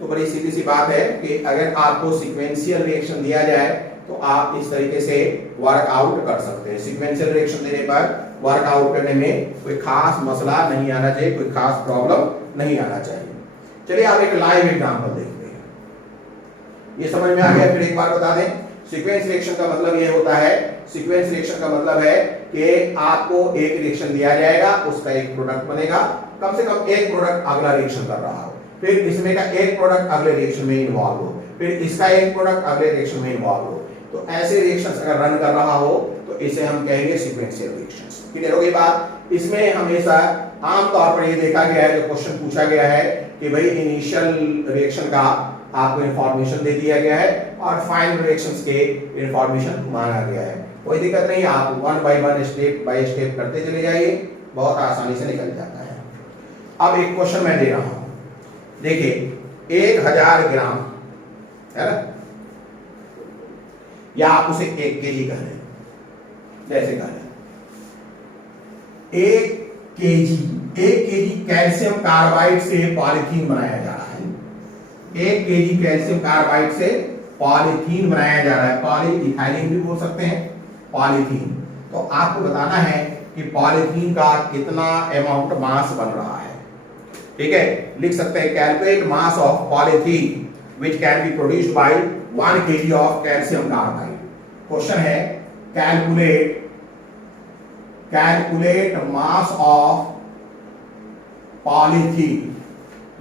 तो बड़ी सीधी सी बात है कि अगर आपको सीक्वेंशियल रिएक्शन दिया जाए तो आप इस तरीके से वर्कआउट कर सकते हैं। सीक्वेंशियल रिएक्शन देने पर वर्कआउट करने में कोई खास मसला नहीं आना चाहिए, कोई खास प्रॉब्लम नहीं आना चाहिए। चलिए आप एक लाइव एग्जांपल देखते हैं, ये समझ में आ गया? फिर एक बार बता दें, सीक्वेंस रिएक्शन का मतलब ये होता है, सीक्वेंस रिएक्शन का मतलब है कि आपको एक रिएक्शन दिया जाएगा, उसका एक प्रोडक्ट बनेगा, कम से कम एक प्रोडक्ट अगला रिएक्शन कर रहा हो, फिर इसमें का एक प्रोडक्ट अगले रिएक्शन में इन्वॉल्व हो, फिर इसका एक प्रोडक्ट अगले रिएक्शन में इन्वॉल्व हो। तो ऐसे रिएक्शंस अगर रन कर रहा हो तो इसे हम कहेंगे सीक्वेंशियल रिएक्शंस। क्लियर हो गई बात? इसमें हमेशा आमतौर पर ये देखा गया है, जो क्वेश्चन पूछा गया है कि भाई इनिशियल रिएक्शन का आपको इंफॉर्मेशन दे दिया गया है और फाइनल रिएक्शंस के इंफॉर्मेशन मांगा गया है। कोई दिक्कत नहीं, आप 1 बाय 1 स्टेप बाय स्टेप करते चले जाइए, बहुत आसानी से निकल जाता है। अब एक क्वेश्चन मैं दे रहा हूं, देखिए 1000 ग्राम है ना, या आप उसे 1 केजी कह लें, जैसे कह लें 1 केजी कैल्शियम कार्बाइड से पॉलीथीन बनाया जा रहा है। 1 केजी कैल्शियम कार्बाइड से पॉलीथीन बनाया जा रहा है, पॉलीइथाइलिन भी बोल सकते हैं, पॉलीथीन। तो आपको बताना है कि पॉलीथीन का कितना अमाउंट मास बन रहा है। ठीक है, लिख सकते हैं calculate mass of polythene which can be produced by 1 kg of calcium carbide. Question है कैलकुलेट मास ऑफ पॉलीथीन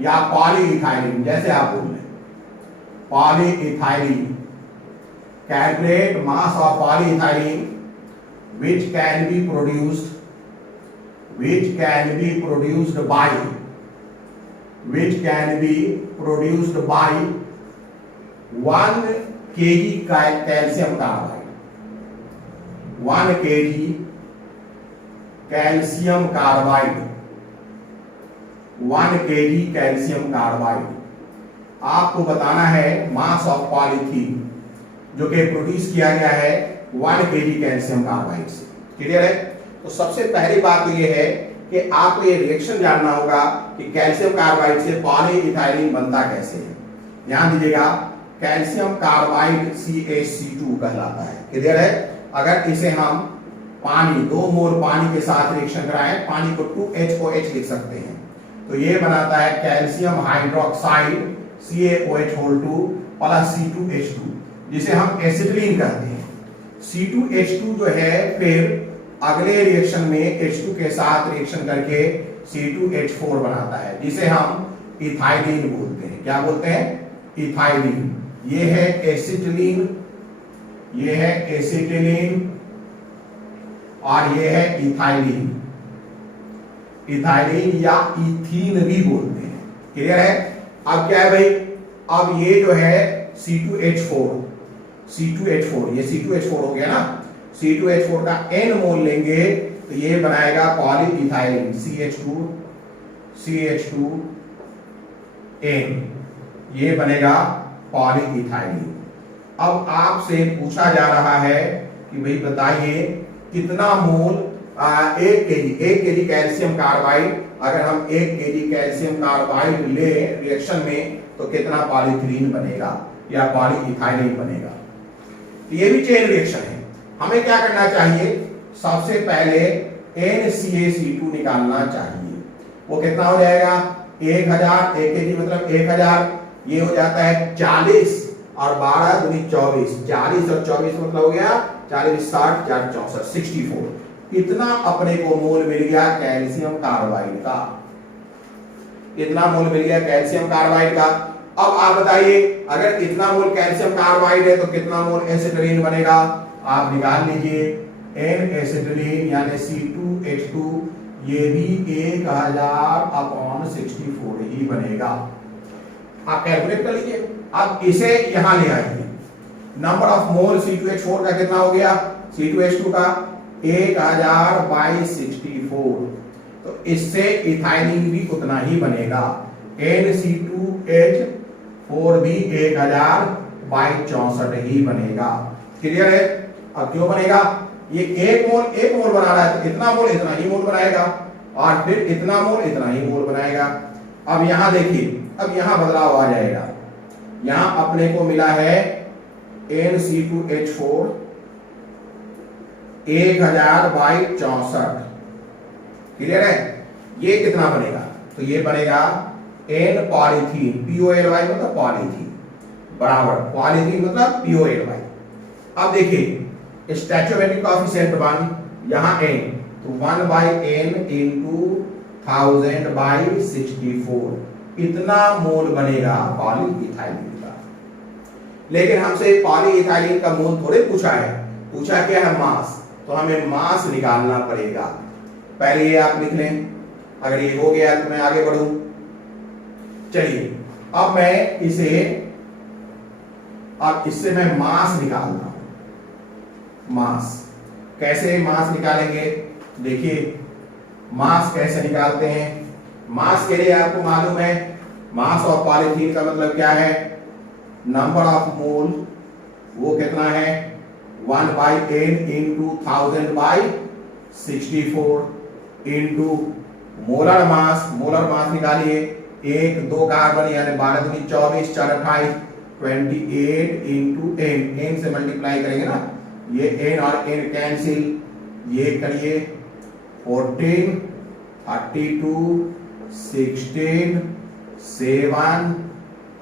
या पॉलीइथाइलिन, जैसे आप बोल रहे polyethylene, calculate mass of polyethylene which can be produced by 1 kg calcium carbide, 1 kg calcium carbide, 1 kg calcium carbide. आपको बताना है mass of polythene जो कि प्रोड्यूस किया गया है 1 kg कैल्शियम कार्बाइड से। क्लियर है? तो सबसे पहली बात तो ये है कि आपको ये रिएक्शन जानना होगा कि कैल्शियम कार्बाइड से पॉलीइथाइलिन बनता कैसे है। ध्यान दीजिएगा, कैल्शियम कार्बाइड CaC2 कहलाता है। क्लियर है? अगर इसे हम पानी 2 मोल पानी के साथ रिएक्शन कराएं, पानी को 2HOH लिख सकते हैं, तो ये बनाता है calcium hydroxide CaOH2 plus C2H2, जिसे हम एसिटिलीन कहते हैं। C2H2 जो है फिर अगले रिएक्शन में H2 के साथ रिएक्शन करके C2H4 बनाता है, जिसे हम इथाइलीन बोलते हैं। क्या बोलते हैं? इथाइलीन। ये है एसिटिलीन, ये है एसिटिलीन और ये है इथाइलीन। इथाइलीन या इथीन भी बोलते हैं। क्लियर है? अब क्या है भाई, अब ये जो है C2H4 ये C2H4 हो गया ना, C2H4 का n मोल लेंगे तो ये बनाएगा पॉलीइथाइलिन CH2N, ये बनेगा पॉलीइथाइलिन। अब आपसे पूछा जा रहा है कि भाई बताइए कितना मोल 1 केजी कैल्शियम कार्बाइड, अगर हम 1 केजी कैल्शियम कार्बाइड ले रिएक्शन में तो कितना पॉलीइथीलीन बनेगा या पॉलीइथाइलिन बनेगा। तो ये भी चेन रिएक्शन है। हमें क्या करना चाहिए, सबसे पहले NCaC2 निकालना चाहिए। वो कितना हो जाएगा, 1000, 1 केजी मतलब 1000, ये हो जाता है 40 और 12 दूनी 24, 40 और 24 मतलब हो गया 40, 60, 4, 64, 64। इतना अपने को मोल मिल गया कैल्शियम कार्बाइड का, इतना मोल मिल गया कैल्शियम कार्बाइड का। अब आप बताइए अगर इतना मोल कैल्शियम कार्बाइड है तो कितना मोल एसिटिलीन बनेगा, आप निकाल लीजिए। N एसिटिलीन यानी C2H2 ये भी 1000/64 ही बनेगा। आप कैलकुलेट कर लीजिए। अब इसे यहां ले आइए, नंबर ऑफ मोल C2H4 का कितना हो गया, C2H2 का 1000/64, तो इससे इथाइलिन भी उतना ही बनेगा। NC2H4 भी 1000/64 ही बनेगा। क्लियर है? अब क्यों बनेगा, ये एक मोल बना रहा है तो इतना मोल इतना ही मोल बनाएगा और फिर इतना मोल इतना ही मोल बनाएगा। अब यहां देखिए, अब यहां बदलाव आ जाएगा। यहां अपने को मिला है NC2H4 1000/64। क्लियर है? ये कितना बनेगा, तो ये बनेगा N पॉलीथीन, POLY मतलब पॉलीथीन बराबर पॉलीथीन मतलब POLY। अब देखिए स्टैचोमेट्रिक कोएफिशिएंट 1, यहां n, तो 1/n इंटू 1000/64, इतना मोल बनेगा पॉलीइथाइलिन का। लेकिन हमसे पॉलीइथाइलिन का मोल थोड़े पूछा है, पूछा क्या है, मास। तो हमें मास निकालना पड़ेगा। पहले ये आप लिख लें, अगर ये हो गया तो मैं आगे बढ़ूं। चलिए अब मैं इससे मैं मास निकालता हूं। मास कैसे मास निकालेंगे, देखिए मास कैसे निकालते हैं। मास के लिए आपको मालूम है मास ऑफ पॉलीथीन का मतलब क्या है, नंबर ऑफ मोल वो कितना है 1/n into 1000/64 into molar mass निकालिए, 1 2 कार्बन यानी 12 दूनी 24, 4 28, 28 इंटू n से मल्टीप्लाई करेंगे ना, ये n और n कैंसिल, ये करिए 14, 32, 16, 7,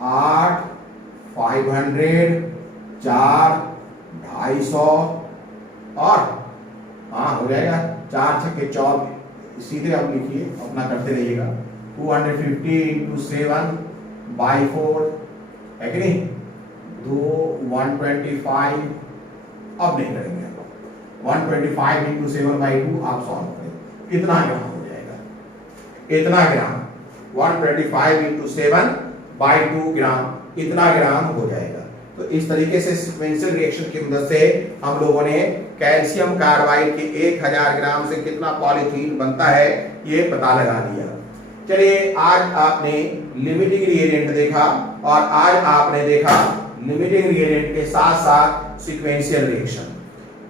8, 500, 4, 250 और हो जाएगा 4 छक्के 24, सीधे आप लिखिए, अपना करते रहिएगा। 250 इंटू 7/4 है कि नहीं, 125, अब नहीं करेंगे, 125 इंटू 7/2 आप सॉल्व करें, इतना ग्राम हो जाएगा, इतना ग्राम 125 इंटू 7/2 ग्राम, इतना ग्राम हो जाएगा। तो इस तरीके से सीक्वेंशियल रिएक्शन की मदद से हम लोगों ने कैल्शियम कार्बाइड के 1000 ग्राम से कितना पॉलीथीन बनता है ये पता लगा दिया। चलिए आज आपने लिमिटिंग रिएजेंट देखा और आज आपने देखा लिमिटिंग रिएजेंट के साथ साथ सीक्वेंशियल रिएक्शन।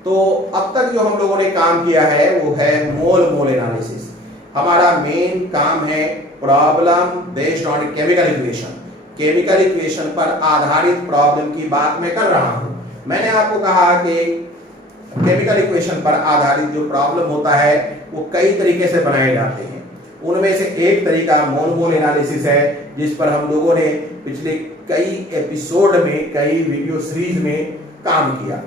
तो अब तक जो हम लोगों ने काम किया है वो है मोल एनालिसिस। हमारा मेन काम है problem based on chemical equation, chemical equation पर आधारित प्रॉब्लम की बात मैं कर रहा हूं। मैंने आपको कहा कि केमिकल इक्वेशन पर आधारित जो प्रॉब्लम होता है वो कई तरीके से बनाए जाते हैं। उनमें से एक तरीका मोनोमोल एनालिसिस है, जिस पर हम लोगों ने पिछले कई एपिसोड में, कई वीडियो सीरीज में काम किया।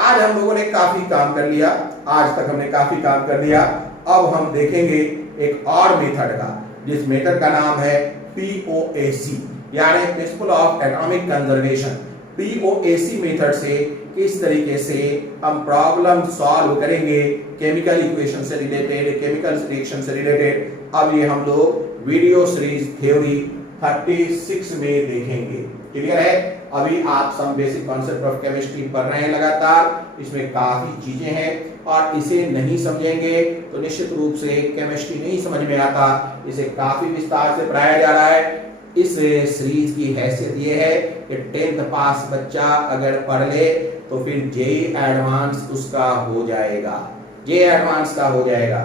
आज हम लोगों ने काफी काम कर लिया, आज तक हमने काफी काम कर लिया। अब हम देखेंगे एक और मेथड का, जिस मेथड का नाम है POAC, यानी principle of atomic conservation. POAC method से किस तरीके से हम प्रॉब्लम सॉल्व करेंगे केमिकल इक्वेशन से रिलेटेड, केमिकल रिएक्शन से रिलेटेड। अब ये हम लोग वीडियो सीरीज थ्योरी 36 में देखेंगे। क्लियर है? अभी आप some basic concept of chemistry पढ़ रहे हैं लगातार, इसमें काफी चीजें हैं और इसे नहीं समझेंगे तो निश्चित रूप से केमिस्ट्री नहीं समझ में आता। इसे काफी विस्तार से पढ़ाया जा रहा है। इस सीरीज की हैसियत ये है कि 10th पास बच्चा अगर पढ़ ले तो फिर जेई एडवांस उसका हो जाएगा, जेई एडवांस का हो जाएगा।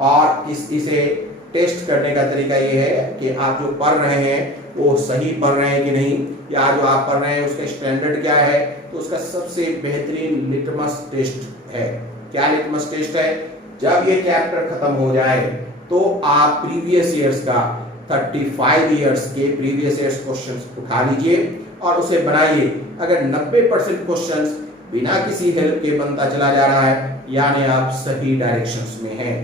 और इसे टेस्ट करने का तरीका ये है कि आप जो पढ़ रहे हैं वो सही पढ़ रहे हैं कि नहीं, या जो आप पढ़ रहे हैं उसका स्टैंडर्ड क्या है। तो उसका सबसे बेहतरीन लिटमस टेस्ट है। क्या लिटमस टेस्ट है? जब ये चैप्टर खत्म हो जाए तो आप प्रीवियस ईयर्स का 35 ईयर्स के प्रीवियस ईयर्स क्वेश्चंस उठा लीजिए और उसे बनाइए। अगर 90% क्वेश्चंस बिना किसी हेल्प के बनता चला जा रहा है, यानी आप सही डायरेक्शंस में हैं।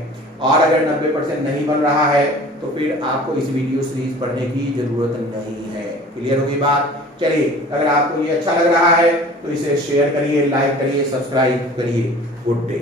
और अगर 90% नहीं बन रहा है तो फिर आपको इस वीडियो सीरीज पढ़ने की जरूरत नहीं है। क्लियर होगी बात? चलिए, अगर आपको ये अच्छा लग रहा है तो इसे शेयर करिए, लाइक करिए, सब्सक्राइब करिए। Good day.